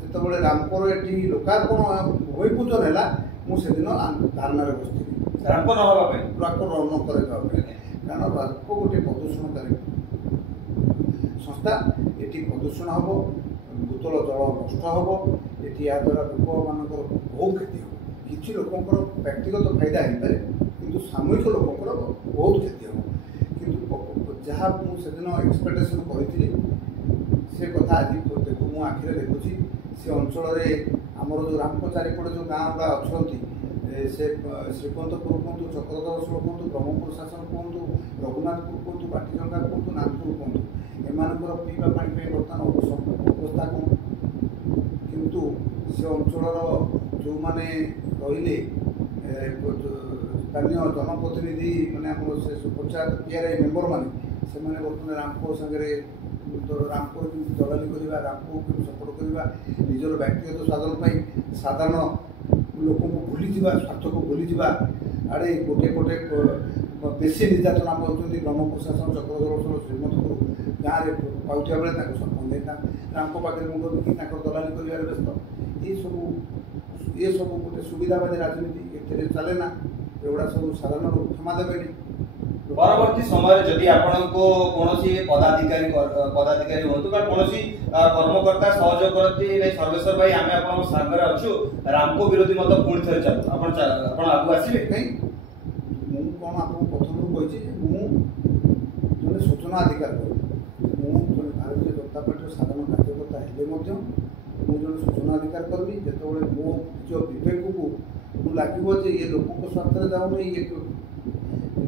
जिते रामकोर ये लोकार्पण भूमि पूजन है मुझे धारणा बसती रामको न हवा पे रामको न करे कारण रामको गोटे प्रदूषणकारी संस्था ये प्रदूषण हम भूतल जल नष्ट हम ये या द्वारा लोक मान बहुत क्षति हम किसी लोकंर व्यक्तिगत फायदा हो पाए कि सामूहिक लोकंर बहुत क्षति हम कि जहाँ मुझे एक्सपेक्टेशन करी से कथा आज देखो मु आखिरे देखुची से अंचल आमर जो रामको चारिपटे जो गाँव गुड़ा अच्छा से श्रीपंतपुर कहतु चक्रधरसोल कहतु ब्रह्मपुर शासन कहतु रघुनाथपुर कहतु बाटीजंगा कहतु नागपुर कहतु एमानकर पीवा पानी बर्तमान अवस्था कौन किंतु से अंचल जो मैंने रहिले स्थानीय जनप्रतिनिधि मैंने से पंचायत पीआरआई मेम्बर मैंने से बर्तमान रामको सागर रामको दलाली करवा रामको सपोर्ट करवा निजर व्यक्तिगत स्वाधन साधारण लोक को भूली स्वार्थ को भूली आड़े गोटे गोटे बेसी निर्यातना पाँच ब्रह्मपुर शासन चक्रधरसोल श्रीमंतपुर गाँव में पाता बेले सरपंच रामको पाखे मुंड बिकी दलाली कर व्यस्त ये सब गोटे सुविधावादी राजनीति ए चले ना एगुड़ा सब साधारण लोक क्षमा देवे परवर्ती समय जदि आपण को कोनोसी पदाधिकारी होतु बा कोनोसी कर्मकर्ता सहयोग करती नै सर्वेश्वर भाई आमे आपण संगरे अछु रामको विरोधी मत पुणी थरे चालू आपण आगु आसीबे नै मु कोन आपन प्रथम कहि जे मु जने सूचना अधिकार मु जने भारतीय जनता पार्टी साधारण कार्यकर्ता हेले मध्य मु जने सूचना अधिकार करबी जेतबेले मो जो विवेक को मु लागिबो जे ये लोकक स्वार्थ रे जाउ नै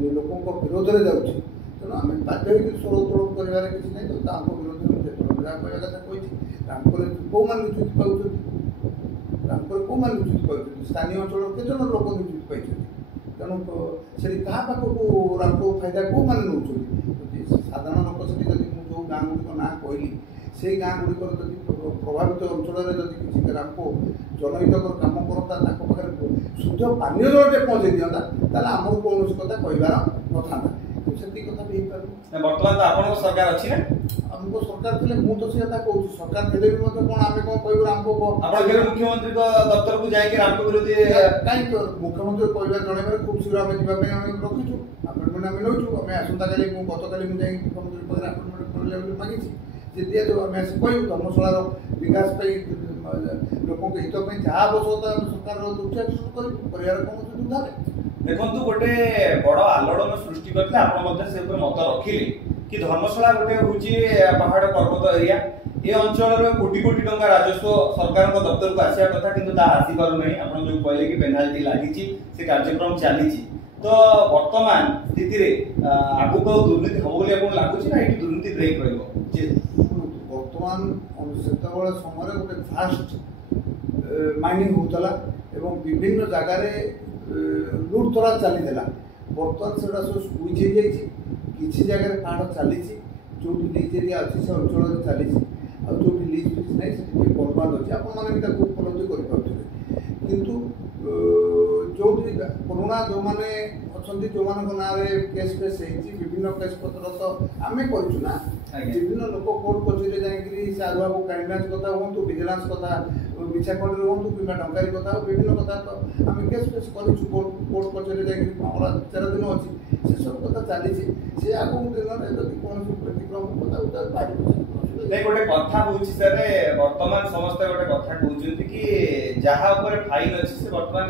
ये लोकों विरोध में जाऊँगी तेणु आम बाध्य स्वर उत्तोलन कर किसी ना तो विरोध में जहाँ कहवा कथा कही रामको कौ मान नियुक्ति पाँच रामको कौ मान नियुक्ति पाँच स्थानीय अंचल केत लोक नियुक्ति पाई तेणु से क्या पाखक रामको फायदा कौ मान नौ साधारण लोक से जो गाँ गुड़िक ना कहली से गाँ गुड़िक प्रभावित अंचल किसी रामको जनहित कम करता पाखे शुद्ध पानीय जल पहुँचे दिंता आमर कौन कथा कहबार कथा ना से कथा भी बर्तमान तो आपन सरकार अच्छी ना हमको सरकार थे मु तो से कथा कहूँ सरकार थे भी कौन आम कौन कह रामको मुख्यमंत्री दफ्तर को जाए रामको विरोधी कहीं मुख्यमंत्री कहवा जनइबार खूब शीघ्र आम जावाई रखीचु अपॉइंटमेंट आम नौचु आम आसंता काली गतकाली मुझे मुख्यमंत्री पद अपॉइंटमेंट मांगी जे दिए आम आस कहूँ धर्मशालार विकास लोकों हित जहाँ आवश्यकता सरकार कर कौन दुधा देखो गोटे बड़ आलोड़न सृष्टि करते आप मत रखिले कि धर्मशाला गोटे हूँ पहाड़ पर्वत एरिया ये अंचल कोटी कोटी टंका राजस्व सरकार दफ्तर को आसा कथा कि आसी पार ना आप जो कहले कि पेनाल्टी लगी से कार्यक्रम चली तो वर्तमान स्थिति आगु दुर्नीति हम बोली लगुच ना ये दुर्नीति ब्रेक बर्तमान से समय गोटे फास्ट माइनिंग होता एवं विभिन्न जगार लुटतरा चली बर्तमान से सब स्विच हो जाए किसी जगह पहाड़ चली जो लीज एरिया अच्छी से अंचल चली जो लीज फिज ना से बर्बाद अच्छे आपने उपलब्धि करें किंतु जो पुराणा जो मैंने अच्छा जो ना केस फेस विभिन्न केस पत्र तो आम करूँ विभिन्न लोक कोर्ट कचेरी जाकि साधुआ को क्राइमब्रांच कथा हूँ विजिलेंस कथा मिछाखंड हूँ कि टंकारी कथा विभिन्न कथा तो आम केस फेस करूँ कोर्ट कचेरी जाकि विचार दिन अच्छी से सब कथा चली से आगू दिन में कौन व्यतिक्रम कथा बाहर गोटे कथा हूँ सर बर्तमान समस्त गोटे कथा कहते कि जहाँ ऊपर फाइन अच्छी से वर्तमान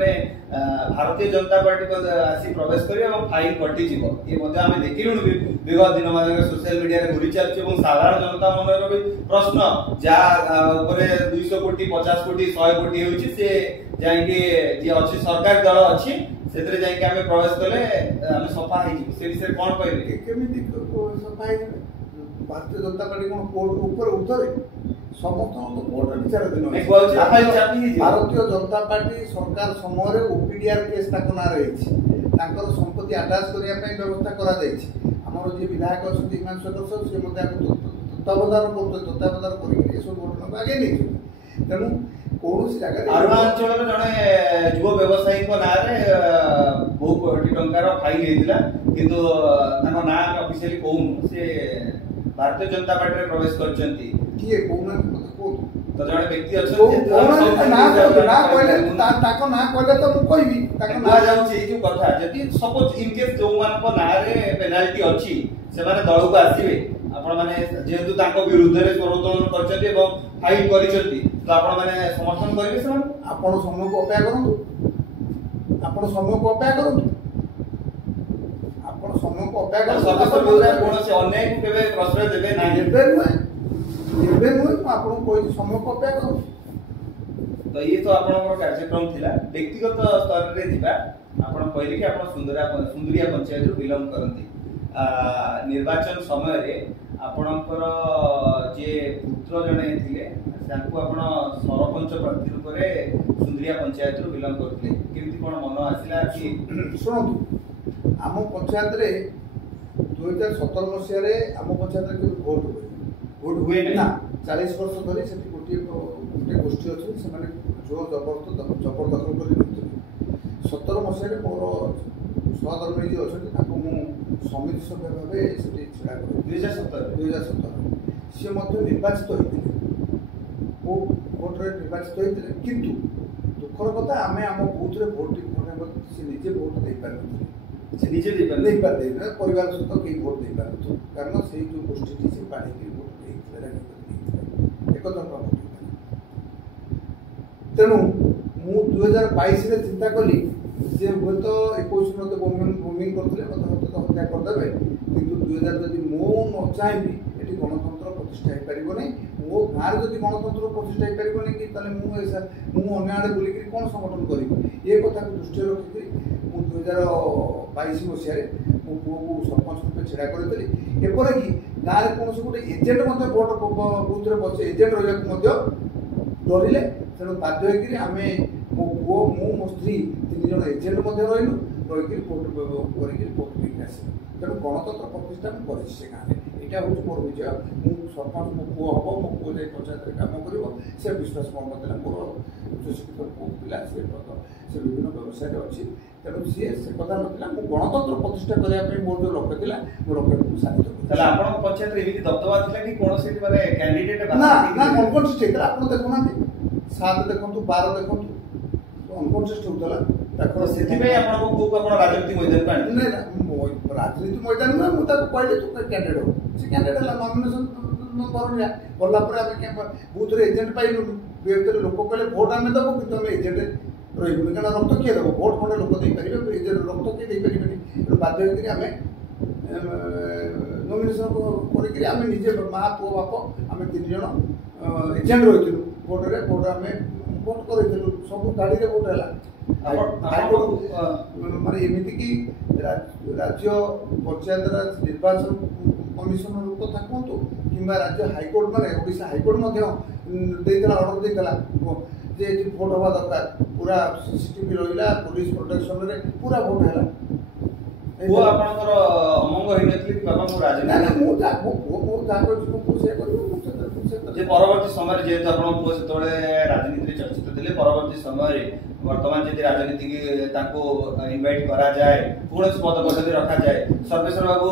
भारतीय जनता पार्टी को आसी प्रवेश करी और फाइन कटि जीव ये मध्य आम देखिलु विगत दिन मान सोशल मीडिया घूरी चलती साधारण जनता मन भी प्रश्न जहाँ ऊपर 200 कोटी 50 कोटी 100 कोटी होची से जाइके जे अच्छी सरकार दल अच्छी सेतरे जाइके आमे प्रवेश कले आमे सफा हे जी से विषय कोन कहबे केमिति सफा हे भारतीय जनता पार्टी कोन कोर्ट ऊपर उतरे समस्त कोर्ट विचार दिन भारतीय जनता पार्टी सरकार समय ओपीडीआर केस ताको ना रही तांकर संपत्ति अटैच करिया पई व्यवस्था करा जायछि हमर जे विधायक अछि हिमांशु दर्शक से मते तत्वावधान करते तत्वावधान करी ए सब घटना आगे नहीं तेणु कौन जगह अरुणाचल जड़े युव व्यवसायी ना बहु कोटी टंकार फाइन होता किंतु ना ऑफिशियली कहूँ से भारतीय जनता पार्टी में प्रवेश करछंती किए कोना तो जड़े व्यक्ति अच्छा ना कहले ताको ना कहले तो मु कहबी ताको ना जाउची जो कथा यदि सपोज इन केस जो मान को ना रे पेनाल्टी अछि से माने दल को आसीबे आपण माने जेहेतु ताको विरुद्ध रे स्वरोत्तोलन करछंती एवं फाइल करिसंती तो आपण माने समर्थन करिवे से आपण समय को अपेक्षा करंतु आपण समय को अपेक्षा करंतु आपण समय को अपेक्षा करंतु सर्वस्व विरोध कोन से अन्याय को केबे प्रश्रय देबे नाही एबे नुए आपण कोई समय को अपेक्षा करंतु तो ये तो आपनकर कार्यक्रम थिला व्यक्तिगत स्तर रे दिबा आपण कहले कि आपण सुंदरिया पंचायत रु बिलोंग करंती निर्वाचन समय रे आपणकर जे पुत्र जने थिले तांको आपण सरपंच प्रार्थी रूप रे सुंदरिया पंचायत रु बिलोंग करथिले केमति कोन मन आसिला कि सुनतु आम पंचायत रे 2017 मसिया रे आम पंचायत रे वोट हुए ना 40 वर्ष धरी से गोटे गोष्ठी अच्छे से जो जबरदखल कर 17 मसीह मोर सहधर्मी जी अच्छा समिति सभ्य भाव से छड़ा कर 2017 सी निर्वाचित होते भोट्रे निर्वाचित होते किंतु दुखर कथा आम आम बूथ भोट से निजे भोट दे पारे परिवार सहित कई भोट दे पारे कारण से जो गोष्ठी से बाढ़ी भोट एक भोट तेणु मु 2022 रे चिंता कली जे हूँ तो 21 मत बोमिंग करते मत हत्या करदे किंतु 2000 जदि मो न चाहबी एटी गणतंत्र प्रतिष्ठा हो पारिबो नै मो गाँव जदि गणतंत्र प्रतिष्ठा हो पारिबो नै कि ताले मु अन्य आड़े बुलिक कौन संगठन करी ये कथा को दृष्टि रखिक मु 2022 मसीह मो पुओ को सरपंच रूप छेड़ा करदेली एपर कि गाँव में कौन गोटे एजेंट भोट बूथ में बसे एजेंट रहा डरिले तेणु बाध्य आम मो पुओ मो स्त्री 3 जन एजेंट रही रहीकि भोट भोट लेकिन आस तेणु गणतंत्र प्रतिष्ठा कर गाँव यहाँ हूँ मोर विजय मु सरपंच मो पुओ हम मो पुओ जाए पंचायत कम कर से विश्वास मन देला मोर उच्चशिक्षित पुओ पिला से विभिन्न व्यवसाय अच्छी तेणु सी से कथा ना मु गणतंत्र प्रतिष्ठा करने मोर जो लक्ष्य था मो लक्ष्य को साधित आप पंचायत एमती दबदबा था कि कौन माने कैंडिडेट ना ना अनकनसिस्ट आप देखुना 7 देखु 12 देखु अनकनसिस्ट होता राजनीति मैदान ना राजनीति मैदान में मुझे कहली तू कैंडिडेट हो से कैंडिडेट नॉमिनेशन करूँ गला बूथ एजेंट पाइलु लोक कहले भोट आम देव कि आम एजेंट रही क्या रक्त किए देव भोट खंडे लोक देपारे रक्त किए देपारे बाध्य आम नॉमिनेशन करजे माँ पुओ बाप आम 3 जन एजेंट रही भोटे भोट आम भोट कर सब गाड़ी में भोट है माने एमती कि राज्य पंचायत राज निर्वाचन कमिशन कथा कहतु कि राज्य हाईकोर्ट माने ओडिशा हाईकोर्ट ऑर्डर देता जे भोट हवा दरकार पूरा सीसीटीवी रहा पुलिस प्रोटेक्शन रे पूरा भोट है वो आपनकर अमंग होई नथली कि बाबा मो राजनीति मु जा मो जा को से करू जे परवर्ती समय जेहेतु आपण पुओ सेतोळे राजनीति चर्चित थिले परवर्ती समय वर्तमान जदि राजनीति की ताको इनवाइट करा जाए कौन पद पदवी रखा जाए सर्वेश्वर बाबू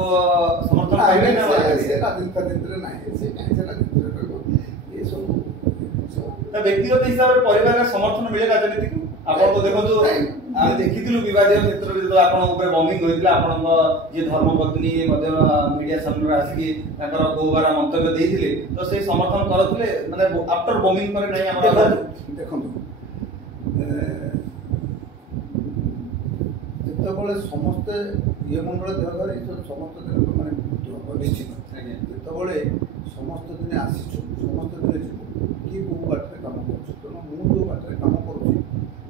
समर्थन करेंगे ना राजनीति नहीं से कैसे राजनीति ये सब व्यक्तिगत हिसाब से परिवार समर्थन मिले राजनीति को आपण तो देखो आम देखिथिलु विवादीय क्षेत्र में जो आपण ऊपर बॉम्बिंग होइतिला आपण जे धर्मपत्नी मध्य मीडिया सामने आसिकी ताकर बहुबार मंतव्य देइथिले तो से समर्थन करथिले माने आफ्टर बॉम्बिंग करे नै हमरा देखो ଯେତେବେଳେ ସମସ୍ତେ ଇଏ ମଣ୍ଡଳ ଦେହ ଧରି ସମସ୍ତ ଦିନ ମାନେ ନିଶ୍ଚିତ ଯେତେବେଳେ ସମସ୍ତ ଦିନେ ଆସିଛୁ ସମସ୍ତ ଦିନେ ଯିବୁ କିଏ କେଉଁ ବାଟରେ କାମ କରୁଛୁ। ତେଣୁ ମୁଁ ଯେଉଁ ବାଟରେ କାମ କରୁଛି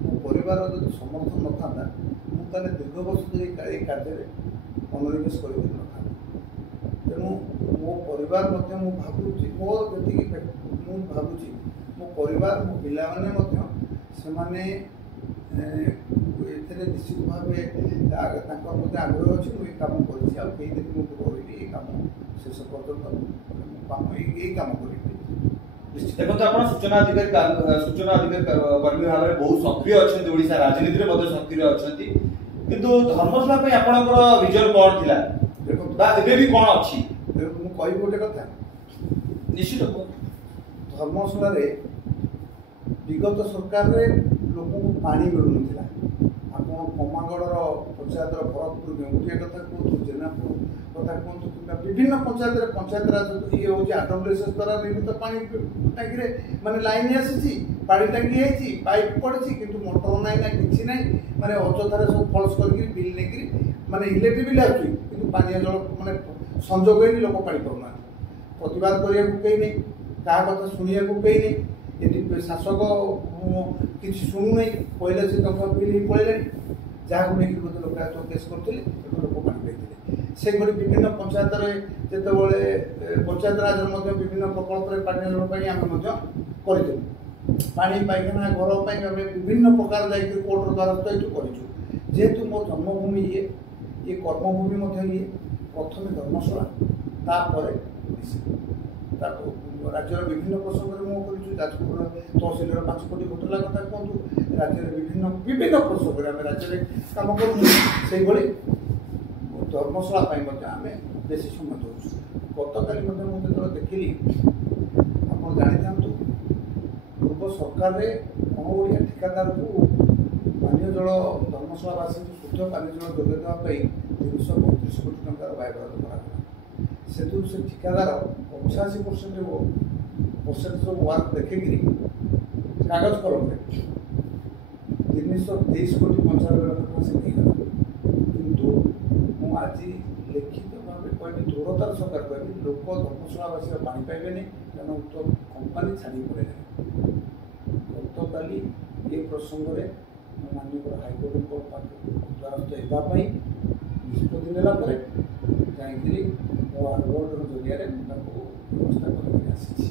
ମୋ ପରିବାର ଯଦି ସମର୍ଥନ ନଥାନ୍ତା ମୁଁ ତାହେଲେ ଦୀର୍ଘ ବର୍ଷ ଧରି ଏ କାର୍ଯ୍ୟରେ ମନୋନିବେଶ କରିପାରି ନଥାନ୍ତି। ତେଣୁ ମୋ ପରିବାର ମଧ୍ୟ ମୁଁ ଭାବୁଛି ମୋ ଯେତିକି ମୁଁ ଭାବୁଛି ମୋ ପରିବାର ମୋ ପିଲାମାନେ ମଧ୍ୟ ସେମାନେ ଏଥିରେ ନିଶ୍ଚିତ ଭାବେ ତାଙ୍କର ମଧ୍ୟ ଆଗ୍ରହ ଅଛି। ମୁଁ ଏ କାମ କରିଛି ଆଉ କେହି ଯଦି ମୁଁ କରିବି ଏ କାମ ଶେଷ ପର୍ଯ୍ୟନ୍ତ ଏଇ କାମ କରିବି। ଦେଖନ୍ତୁ ଆପଣ ସୂଚନା ଅଧିକାରୀ କର୍ମୀ ଭାବରେ ବହୁତ ସକ୍ରିୟ ଅଛନ୍ତି, ଓଡ଼ିଶା ରାଜନୀତିରେ ମଧ୍ୟ ସକ୍ରିୟ ଅଛନ୍ତି, କିନ୍ତୁ ଧର୍ମଶାଳା ପାଇଁ ଆପଣଙ୍କର ଭିଜନ କ'ଣ ଥିଲା ବା ଏବେ ବି କ'ଣ ଅଛି? ମୁଁ କହିବି ଗୋଟେ କଥା ନିଶ୍ଚିତ। ଧର୍ମଶାଳାରେ ବିଗତ ସରକାରରେ ଲୋକଙ୍କୁ ପାଣି ମିଳୁନଥିଲା। ଆପଣ କମାଗଡ଼ର ପଞ୍ଚାୟତର ଭରତପୁର ଗେଙ୍ଗୁଟିଆ କଥା କୁହନ୍ତୁ, ଜେନାପୁର କଥା କୁହନ୍ତୁ କିମ୍ବା ବିଭିନ୍ନ ପଞ୍ଚାୟତରାଜ ଇଏ ହେଉଛି AWSS ଦ୍ୱାରା ନିର୍ମିତ ପାଣି ଟାଙ୍କିରେ ମାନେ ଲାଇନ୍ ଆସିଛି, ପାଣି ଟାଙ୍କି ହେଇଛି, ପାଇପ୍ ପଡ଼ିଛି, କିନ୍ତୁ ମୋଟର ନାହିଁ ନା କିଛି ନାହିଁ। ମାନେ ଅଯଥାରେ ସବୁ ଫଲ୍ସ କରିକି ବିଲ୍ ନେଇକିରି ମାନେ ଇଲେକ୍ଟ୍ରିକ୍ ବିଲ୍ ଆସୁଛି କିନ୍ତୁ ପାନୀୟ ଜଳ ମାନେ ସଂଯୋଗ ହେଇନି, ଲୋକ ପାଣି ପାଉନାହାନ୍ତି। ପ୍ରତିବାଦ କରିବାକୁ କେହି ନେଇ, କାହା କଥା ଶୁଣିବାକୁ କେହି ନେଇ। ଏଠି ଶାସକ କିଛି ଶୁଣୁନାହିଁ, କହିଲେ ସେ ଟଙ୍କା ବିଲ୍ ହେଇ ପଳେଇଲେଣି, ଯାହାକୁ ନେଇକି ମଧ୍ୟ ଲୋକାୟତ କେସ୍ କରୁଥିଲେ ଏବଂ ଲୋକ ପାଣି ପାଇଥିଲେ। ସେଭଳି ବିଭିନ୍ନ ପଞ୍ଚାୟତରେ ଯେତେବେଳେ ପଞ୍ଚାୟତରାଜରେ ମଧ୍ୟ ବିଭିନ୍ନ ପ୍ରକଳ୍ପରେ ପାନୀୟ ଜଳ ପାଇଁ ଆମେ ମଧ୍ୟ କରିଥିଲୁ। ପାଣି ପାଇଖାନା ଘର ପାଇଁ ଆମେ ବିଭିନ୍ନ ପ୍ରକାର ଯାଇକି କୋର୍ଟର ଦ୍ୱାରସ୍ଥ ଏଠୁ କରିଛୁ। ଯେହେତୁ ମୋ ଜନ୍ମଭୂମି ଇଏ କର୍ମଭୂମି ମଧ୍ୟ ଇଏ, ପ୍ରଥମେ ଧର୍ମଶାଳା ତାପରେ ରାଜ୍ୟର ବିଭିନ୍ନ ପ୍ରସଙ୍ଗରେ ମୁଁ କରିଛୁ। ଯାଜପୁର ତହସିଲର 5 କୋଟି ଘଟଲା କଥା କୁହନ୍ତୁ, ରାଜ୍ୟରେ ବିଭିନ୍ନ ପ୍ରସଙ୍ଗରେ ଆମେ ରାଜ୍ୟରେ କାମ କରୁଛୁ। ସେଇଭଳି ଧର୍ମଶାଳା ପାଇଁ ମଧ୍ୟ ଆମେ ବେଶୀ ସମୟ ଦେଉଛୁ। ଗତକାଲି ମଧ୍ୟ ମୁଁ ଯେତେବେଳେ ଦେଖିଲି, ଆପଣ ଜାଣିଥାନ୍ତୁ ପୂର୍ବ ସରକାରରେ ଅଣଓଡ଼ିଆ ଠିକାଦାରକୁ ପାନୀୟ ଜଳ ଧର୍ମଶାଳାବାସୀଙ୍କୁ ଶୁଦ୍ଧ ପାନୀୟ ଜଳ ଯୋଗାଇ ଦେବା ପାଇଁ 335 କୋଟି ଟଙ୍କାର ବ୍ୟୟବରାଦ କରାଗଲା। ସେଥିରୁ ସେ ଠିକାଦାର 85% ସବୁ ୱାର୍କ ଦେଖିକିରି କାଗଜ କଲମରେ 323 କୋଟି 95 ଲକ୍ଷ ଟଙ୍କା ସେ ଦେଇଗଲା। କିନ୍ତୁ ମୁଁ ଆଜି ଲିଖିତ ଭାବେ କହିବି, ଦୃଢ଼ତାର ସହକାରେ କହିବି, ଲୋକ ଧର୍ମଶାଳାବାସୀର ପାଣି ପାଇବେନି, କାରଣ ଉକ୍ତ କମ୍ପାନୀ ଛାଡ଼ି ପଡ଼ିଲେନି। ଗତକାଲି ଏ ପ୍ରସଙ୍ଗରେ ମାନ୍ୟବର ହାଇକୋର୍ଟଙ୍କ ପାଖକୁ ଦ୍ୱାରସ୍ଥ ହେବା ପାଇଁ ନିଷ୍ପତ୍ତି ନେଲା ପରେ ଯାଇକିରି ମୋ ଆଡ଼ଭୋକେଟର ଜରିଆରେ ମୁଁ ତାକୁ ବ୍ୟବସ୍ଥା କରିକି ଆସିଛି।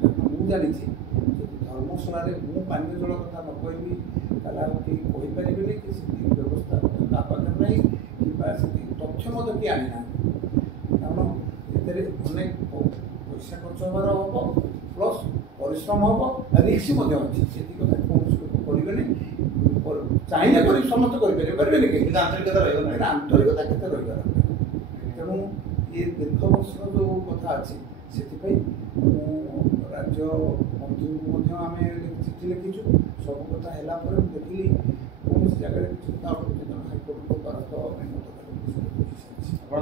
କାରଣ ମୁଁ ଜାଣିଛି ଯଦି ଧର୍ମଶାଳାରେ ମୁଁ ପାନୀୟ ଜଳ କଥା ନ କହିବି ତାହେଲେ ଆଉ କେହି କହିପାରିବେନି କି ସେତିକି ବ୍ୟବସ୍ଥା ତା ପାଖରେ ନାହିଁ କିମ୍ବା ସେତିକି ତଥ୍ୟ ମଧ୍ୟ କିଏ ଆଣିନାହାନ୍ତି। କାରଣ ଏଥିରେ ଅନେକ ପଇସା ଖର୍ଚ୍ଚ ହେବାର ହେବ, ପ୍ଲସ୍ ପରିଶ୍ରମ ହେବ, ରିକ୍ସ ମଧ୍ୟ ଅଛି। ସେତିକି କଥା କୌଣସି ଲୋକ କରିବେନି। ଚାହିଁଲେ କରି ସମସ୍ତେ କରିପାରିବେ, କରିବେନି କେହି, କିନ୍ତୁ ଆନ୍ତରିକତା ରହିବ ନାହିଁ। ଆନ୍ତରିକତା କେତେ ରହିବା ଦରକାର। ତେଣୁ ଏ ଦୀର୍ଘ ବର୍ଷର ଯେଉଁ କଥା ଅଛି, ସେଥିପାଇଁ ମୁଁ ରାଜ୍ୟ ମନ୍ତ୍ରୀଙ୍କୁ ମଧ୍ୟ ଆମେ ଚିଠି ଲେଖିଛୁ। ସବୁ କଥା ହେଲା ପରେ ମୁଁ ଦେଖିଲି କୌଣସି ଜାଗାରେ କିଛି କଥା ହାଇକୋର୍ଟଙ୍କ ଦ୍ୱାରସ୍ଥ ପାଇଁ ଆପଣ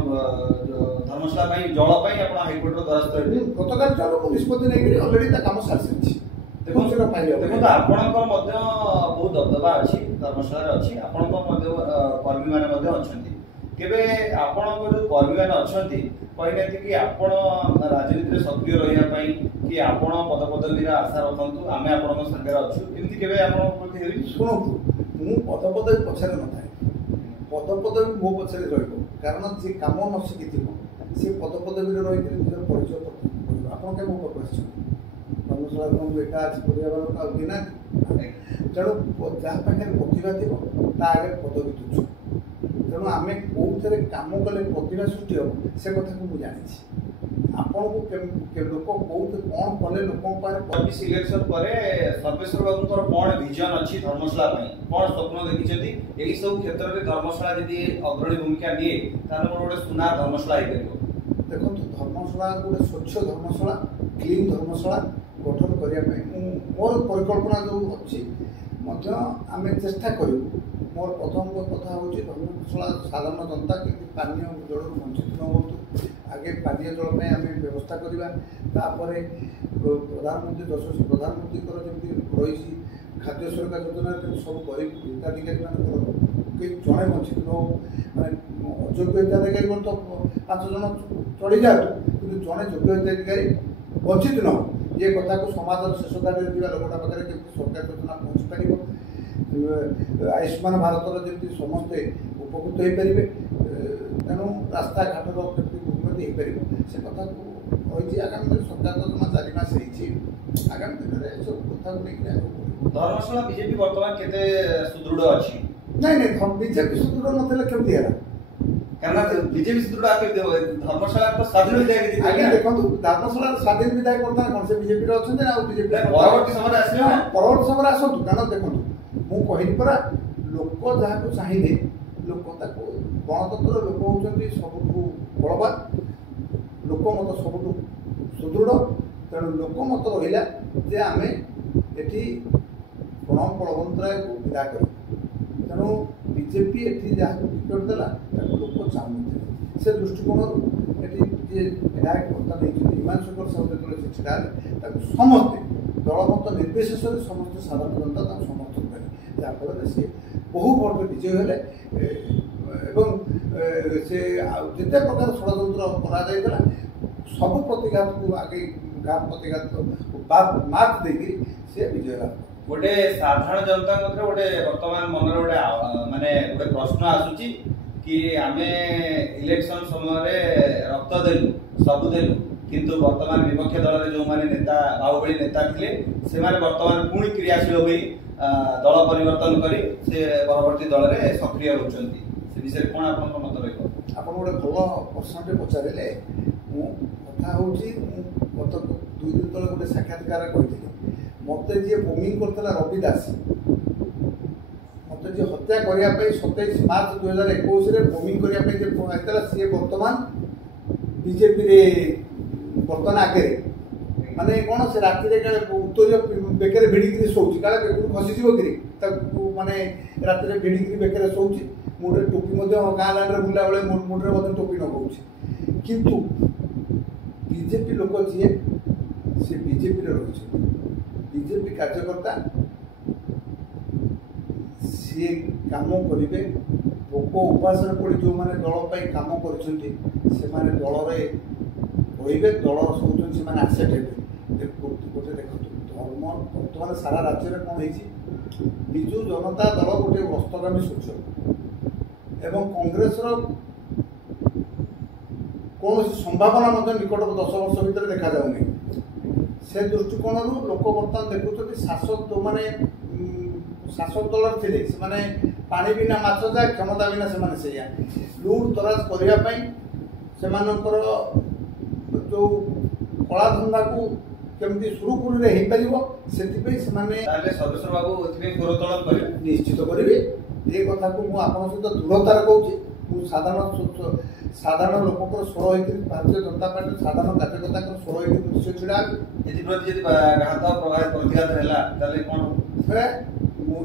ଧର୍ମଶାଳା ପାଇଁ ଜଳ ପାଇଁ ଆପଣ ହାଇକୋର୍ଟର ଦ୍ୱାରସ୍ଥ ହେବେ। ଗତକାଲି ଚାଲୁ ମୁଁ ନିଷ୍ପତ୍ତି ନେଇକରି ଅଲରେଡ଼ି ତା କାମ ସାରିସାରିଛି। ଦେଖନ୍ତୁ ଆପଣଙ୍କର ମଧ୍ୟ ବହୁତ ଦବଦବା ଅଛି, ଧର୍ମଶାଳାରେ ଅଛି, ଆପଣଙ୍କ ମଧ୍ୟ କର୍ମୀମାନେ ମଧ୍ୟ ଅଛନ୍ତି। କେବେ ଆପଣଙ୍କ ଯେଉଁ କର୍ମୀମାନେ ଅଛନ୍ତି କହିନାହାନ୍ତି କି ଆପଣ ରାଜନୀତିରେ ସକ୍ରିୟ ରହିବା ପାଇଁ କି ଆପଣ ପଦପଦବୀର ଆଶା ରଖନ୍ତୁ, ଆମେ ଆପଣଙ୍କ ସାଙ୍ଗରେ ଅଛୁ, ଏମିତି କେବେ ଆପଣଙ୍କ ପ୍ରତି ହେବି? ଶୁଣନ୍ତୁ, ମୁଁ ପଦପଦବୀ ପଛରେ ନଥାଏ, ପଦପଦବୀ ମୋ ପଛରେ ରହିବ। କାରଣ ଯିଏ କାମ ନ ଶିଖିଥିବ ସେ ପଦପଦବୀରେ ରହିକରି ନିଜର ପରିଚୟ କରିବ। ଆପଣ କେବେ ମୋ ପାଖକୁ ଆସିଛନ୍ତି? ଧର୍ମଶାଳା ମୁଁ ଏକା ଅଛି, ପରିବାର ଲୋକ ଆଉ କେହି ନାହାନ୍ତି। ତେଣୁ ଯାହା ପାଖରେ ପ୍ରତିଭା ଥିବ ତା ଆଗରେ ପଦବୀ ତୁଚ୍ଛ। ତେଣୁ ଆମେ କେଉଁଥିରେ କାମ କଲେ ପ୍ରତିଭା ସୃଷ୍ଟି ହେବ ସେ କଥାକୁ ମୁଁ ଜାଣିଛି। ଆପଣଙ୍କୁ ଲୋକ କେଉଁଠି କ'ଣ କଲେ ଲୋକଙ୍କ ପାଖରେ ସିଲେକ୍ସନ ପରେ ସର୍ବେଶ୍ୱର ବାବୁଙ୍କର କ'ଣ ଭିଜନ ଅଛି ଧର୍ମଶାଳା ପାଇଁ, କ'ଣ ସ୍ୱପ୍ନ ଦେଖିଛନ୍ତି? ଏହି ସବୁ କ୍ଷେତ୍ରରେ ଧର୍ମଶାଳା ଯଦି ଅଗ୍ରଣୀ ଭୂମିକା ନିଏ ତାହେଲେ ମୋର ଗୋଟେ ସୁନା ଧର୍ମଶାଳା ହେଇପାରିବ। ଦେଖନ୍ତୁ, ଧର୍ମଶାଳା ଗୋଟେ ସ୍ୱଚ୍ଛ ଧର୍ମଶାଳା, କ୍ଲିନ୍ ଧର୍ମଶାଳା ଗଠନ କରିବା ପାଇଁ ମୋର ପରିକଳ୍ପନା ଯେଉଁ ଅଛି ମଧ୍ୟ ଆମେ ଚେଷ୍ଟା କରିବୁ। ମୋର ପ୍ରଥମ କଥା ହେଉଛି ଧର୍ମଶାଳା ସାଧାରଣ ଜନତା କେମିତି ପାନୀୟ ଜଳରୁ ବଞ୍ଚିତ ନ ହୁଅନ୍ତୁ। ଆଗେ ପାନୀୟ ଜଳ ପାଇଁ ଆମେ ବ୍ୟବସ୍ଥା କରିବା। ତାପରେ ପ୍ରଧାନମନ୍ତ୍ରୀ ଯଶସ୍ୱୀ ପ୍ରଧାନମନ୍ତ୍ରୀଙ୍କର ଯେମିତି ରହିଛି ଖାଦ୍ୟ ସୁରକ୍ଷା ଯୋଜନାରେ ସବୁ ଗରିବ ହିତାଧିକାରୀମାନଙ୍କର ଜଣେ ବଞ୍ଚିତ ନ ହଉ, ମାନେ ଅଯୋଗ୍ୟ ହିତାଧିକାରୀ ତ 5 ଜଣ ଚଳିଯାଆନ୍ତୁ, କିନ୍ତୁ ଜଣେ ଯୋଗ୍ୟ ହିତାଧିକାରୀ ବଞ୍ଚିତ ନ ହଉ, ଏ କଥାକୁ ସମାଜର ଶେଷ ଧାଡ଼ିରେ ଥିବା ଲୋକଟା ପାଖରେ କେମିତି ସରକାର ଯୋଜନା ପହଞ୍ଚି ପାରିବ, ଆୟୁଷ୍ମାନ ଭାରତର ଯେମିତି ସମସ୍ତେ ଉପକୃତ ହେଇପାରିବେ, ତେଣୁ ରାସ୍ତାଘାଟର କେମିତି ଉନ୍ନତି ହେଇପାରିବ ସେ କଥାକୁ ରହିଛି। ଆଗାମୀ ଦିନରେ ସରକାର ତ ଜମା 4 ମାସ ହେଇଛି, ଆଗାମୀ ଦିନରେ ଏସବୁ କଥାକୁ ନେଇକି ଆଗକୁ ଧର୍ମଶାଳା ବିଜେପି ବର୍ତ୍ତମାନ କେତେ ସୁଦୃଢ ଅଛି? ନାଇଁ ବିଜେପି ସୁଦୃଢ଼ ନଥିଲେ କେମିତି ହେଲା? କାରଣ ବିଜେପି ସୁଦୃଢ କେମିତି ହେବ? ଧର୍ମଶାଳା ତ ସ୍ୱାଧୀନ ବିଧାୟକ ଜିତିଲେ। ଆଜ୍ଞା ଦେଖନ୍ତୁ, ଧର୍ମଶାଳାର ସ୍ୱାଧୀନ ବିଧାୟକ ବର୍ତ୍ତମାନ କ'ଣ ସେ ବିଜେପିରେ ଅଛନ୍ତି ନା ଆଉ ବିଜେପି ପରବର୍ତ୍ତୀ ସମୟରେ ଆସିବେ ନା? ପରବର୍ତ୍ତୀ ସମୟରେ ଆସନ୍ତୁ। କାରଣ ଦେଖନ୍ତୁ, ମୁଁ କହିଲି ପରା, ଲୋକ ଯାହାକୁ ଚାହିଁଲେ ଲୋକ ତାକୁ, ଗଣତନ୍ତ୍ର ଲୋକ ହେଉଛନ୍ତି ସବୁଠୁ ବଳବାନ, ଲୋକମତ ସବୁଠୁ ସୁଦୃଢ଼। ତେଣୁ ଲୋକମତ ରହିଲା ଯେ ଆମେ ଏଠି ପ୍ରଣବ ବଳବନ୍ତରାୟକୁ ବିଦା କରିବୁ। ତେଣୁ ବିଜେପି ଏଠି ଯାହାକୁ ଟିକେଟ୍ ଦେଲା ତାକୁ ଲୋକ ଚାହୁଁନଥିଲେ। ସେ ଦୃଷ୍ଟିକୋଣରୁ ଏଠି ଯିଏ ବିଧାୟକ ବର୍ତ୍ତମାନ ହେଇଛନ୍ତି ହିମାଂଶୁଙ୍କର ସାହୁ ଯେତେବେଳେ ସେ ଛିଡ଼ା ହେଲେ, ତାକୁ ସମସ୍ତେ ଦଳମତ ନିର୍ବିଶେଷରେ ସମସ୍ତେ ସାଧାରଣ ଜନତା ତାଙ୍କୁ ସମର୍ଥନ କଲେ, ଯାହାଫଳରେ ସେ ବହୁ ଭୋଟରେ ବିଜୟ ହେଲେ। ଏବଂ ସେ ଯେତେ ପ୍ରକାର ଷଡ଼ଯନ୍ତ୍ର କରାଯାଇଥିଲା ସବୁ ପ୍ରତିଘାତକୁ ଆଗେଇ ଘାତ ପ୍ରତିଘାତକୁ ମାତ ଦେଇକି ସେ ବିଜୟ ଲାଭ। ଗୋଟେ ସାଧାରଣ ଜନତା ମଧ୍ୟରେ ଗୋଟେ ବର୍ତ୍ତମାନ ମନରେ ଗୋଟେ ମାନେ ଗୋଟେ ପ୍ରଶ୍ନ ଆସୁଛି କି ଆମେ ଇଲେକ୍ସନ ସମୟରେ ରକ୍ତ ଦେଲୁ, ସବୁ ଦେଲୁ, କିନ୍ତୁ ବର୍ତ୍ତମାନ ବିପକ୍ଷ ଦଳରେ ଯୋଉମାନେ ନେତା ବାହୁବଳୀ ନେତା ଥିଲେ ସେମାନେ ବର୍ତ୍ତମାନ ପୁଣି କ୍ରିୟାଶୀଳ ହୋଇ ଦଳ ପରିବର୍ତ୍ତନ କରି ସେ ପରବର୍ତ୍ତୀ ଦଳରେ ସକ୍ରିୟ ହେଉଛନ୍ତି। ସେ ବିଷୟରେ କ'ଣ ଆପଣଙ୍କ ମତ ରହିବ? ଆପଣ ଗୋଟେ ଭଲ ପ୍ରଶ୍ନଟେ ପଚାରିଲେ। ମୁଁ କଥା ହେଉଛି, ମୁଁ ଗତ 2 ଦିନ ତଳେ ଗୋଟେ ସାକ୍ଷାତକାର କହିଥିଲି, ମୋତେ ଯିଏ ବୋମିଂ କରିଥିଲା ରବି ଦାସ, ମୋତେ ଯିଏ ହତ୍ୟା କରିବା ପାଇଁ 27 ମାର୍ଚ୍ଚ 2021ରେ ବୋମିଂ କରିବା ପାଇଁ ଯେ ଆସିଥିଲା, ସିଏ ବର୍ତ୍ତମାନ ବିଜେପିରେ ବର୍ତ୍ତମାନ ଆଗରେ। ମାନେ କ'ଣ, ସେ ରାତିରେ କାଳେ ଉତ୍ତରୀୟ ବେକରେ ଭିଡ଼ିକିରି ଶୋଉଛି, କାଳେ ବେକରୁ ଖସିଯିବ କିରି, ତାକୁ ମାନେ ରାତିରେ ଭିଡ଼ିକିରି ବେକରେ ଶୋଉଛି। ମୁଣ୍ଡରେ ଟୋପି ମଧ୍ୟ ଗାଁ ଲାଇନରେ ବୁଲିଲା ବେଳେ ମୁଣ୍ଡରେ ମଧ୍ୟ ଟୋପି ଲଗାଉଛି। କିନ୍ତୁ ବିଜେପି ଲୋକ ଯିଏ, ସେ ବିଜେପିରେ ରହିଛନ୍ତି, ବିଜେପି କାର୍ଯ୍ୟକର୍ତ୍ତା, ସିଏ କାମ କରିବେ। ଭୋକ ଉପାସରେ ପଡ଼ି ଯେଉଁମାନେ ଦଳ ପାଇଁ କାମ କରିଛନ୍ତି ସେମାନେ ଦଳରେ ରହିବେ, ଦଳର ସବୁଛନ୍ତି ସେମାନେ ଆସେଟ୍ ହେବେ। ଗୋଟେ ଦେଖନ୍ତୁ, ଧର୍ମ ବର୍ତ୍ତମାନ ସାରା ରାଜ୍ୟରେ କ'ଣ ହେଇଛି, ବିଜୁ ଜନତା ଦଳ ଗୋଟେ ଅସ୍ତଗାମୀ ସୂର୍ଯ୍ୟ ଏବଂ କଂଗ୍ରେସର କୌଣସି ସମ୍ଭାବନା ମଧ୍ୟ ନିକଟ 10 ବର୍ଷ ଭିତରେ ଦେଖାଯାଉନି। ସେ ଦୃଷ୍ଟିକୋଣରୁ ଲୋକ ବର୍ତ୍ତମାନ ଦେଖୁଛନ୍ତି ଶାସକ ଯେଉଁମାନେ ଶାସକ ଦଳରେ ଥିଲେ ସେମାନେ ପାଣି ବିନା ମାଛ ଯାଏ, କ୍ଷମତା ବିନା ସେମାନେ ସେଇଆ ଲୁଟ୍ ତରାଜ କରିବା ପାଇଁ ସେମାନଙ୍କର ଯେଉଁ କଳାଧନ୍ଦାକୁ କେମିତି ସୁରୁଖୁରୁରେ ହେଇପାରିବ ସେଥିପାଇଁ ସେମାନେ ସର୍ବେଶ୍ୱର ବାବୁ ଏଥିପାଇଁ ପୁରୋତ୍ତୋଳନ କରିବେ, ନିଶ୍ଚିତ କରିବେ। ଏ କଥାକୁ ମୁଁ ଆପଣଙ୍କ ସହିତ ଦୃଢ଼ତାରେ କହୁଛି। ମୁଁ ସାଧାରଣ ଲୋକଙ୍କର ସ୍ୱର ହେଇକି ଭାରତୀୟ ଜନତା ପାର୍ଟିର ସାଧାରଣ କାର୍ଯ୍ୟକର୍ତ୍ତାଙ୍କର ସ୍ୱର ହେଇକି ନିଶ୍ଚୟ ଛିଡ଼ା ହେବି। ଏଥିପ୍ରତି ଯଦି ଘାତ ପ୍ରତିଘାତ ହେଲା ତାହେଲେ କ'ଣ? ମୁଁ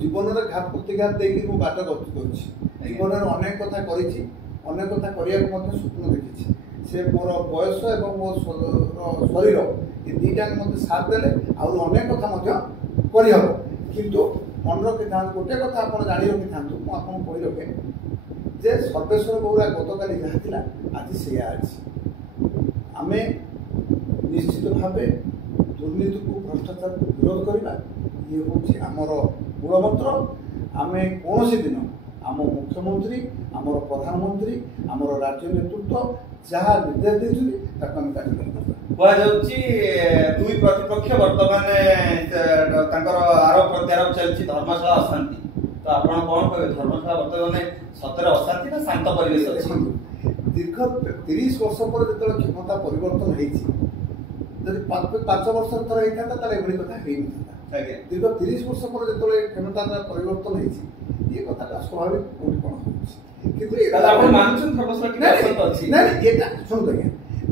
ଜୀବନରେ ଘାତ ପ୍ରତିଘାତ ଦେଇକି ମୁଁ ବାଟ ଗତି କରିଛି। ଜୀବନରେ ଅନେକ କଥା କରିଛି, ଅନେକ କଥା କରିବାକୁ ମଧ୍ୟ ସ୍ୱପ୍ନ ଦେଖିଛି। ସେ ମୋର ବୟସ ଏବଂ ମୋ ଶରୀର ଏ ଦୁଇଟାକୁ ମୋତେ ସାଥ ଦେଲେ ଆହୁରି ଅନେକ କଥା ମଧ୍ୟ କରିହେବ। କିନ୍ତୁ ମନେ ରଖିଥାନ୍ତୁ, ଗୋଟେ କଥା ଆପଣ ଜାଣି ରଖିଥାନ୍ତୁ, ମୁଁ ଆପଣଙ୍କୁ କହି ରଖେ ଯେ ସର୍ବେଶ୍ୱର ବଉରା ଗତକାଲି ଯାହା ଥିଲା ଆଜି ସେଇଆ ଅଛି। ଆମେ ନିଶ୍ଚିତ ଭାବେ ଦୁର୍ନୀତିକୁ, ଭ୍ରଷ୍ଟାଚାରକୁ ବିରୋଧ କରିବା, ଇଏ ହେଉଛି ଆମର ମୂଳମନ୍ତ୍ର। ଆମେ କୌଣସି ଦିନ ଆମ ମୁଖ୍ୟମନ୍ତ୍ରୀ, ଆମର ପ୍ରଧାନମନ୍ତ୍ରୀ, ଆମର ରାଜ୍ୟ ନେତୃତ୍ୱ ଯାହା ନିର୍ଦ୍ଦେଶ ଦେଇଛନ୍ତି ତାକୁ ଆମେ କାର୍ଯ୍ୟକାରୀ କରିବା। କୁହାଯାଉଛି ଦୁଇ ପ୍ରତିପକ୍ଷ ବର୍ତ୍ତମାନ ତାଙ୍କର ଆରୋପ ପ୍ରତ୍ୟାରୋପ ଚାଲିଛି ଧର୍ମଶାଳା ଅଶାନ୍ତି। ତ ଆପଣ କ'ଣ କହିବେ? ଧର୍ମଶାଳା ବର୍ତ୍ତମାନ ସତରେ ଅଶାନ୍ତି ନା ଶାନ୍ତ ପରିବେଶ ଅଛି? ଦୀର୍ଘ 30 ବର୍ଷ ପରେ ଯେତେବେଳେ କ୍ଷମତା ପରିବର୍ତ୍ତନ ହେଇଛି, ଯଦି 5 ବର୍ଷ ଥର ହେଇଥାନ୍ତା ତାହେଲେ ଏଭଳି କଥା ହେଇନଥାନ୍ତା। ଦୀର୍ଘ 30 ବର୍ଷ ପରେ ଯେତେବେଳେ କ୍ଷମତାଟା ପରିବର୍ତ୍ତନ ହେଇଛି, ଏ କଥାଟା ସ୍ୱାଭାବିକ କୋଉଠି କ'ଣ ହେଉଛି। କିନ୍ତୁ ଆପଣ ମାନୁଛନ୍ତି ଧର୍ମଶାଳା ଅଛି? ନାଇଁ, ଏଇଟା ଶୁଣନ୍ତୁ ଆଜ୍ଞା,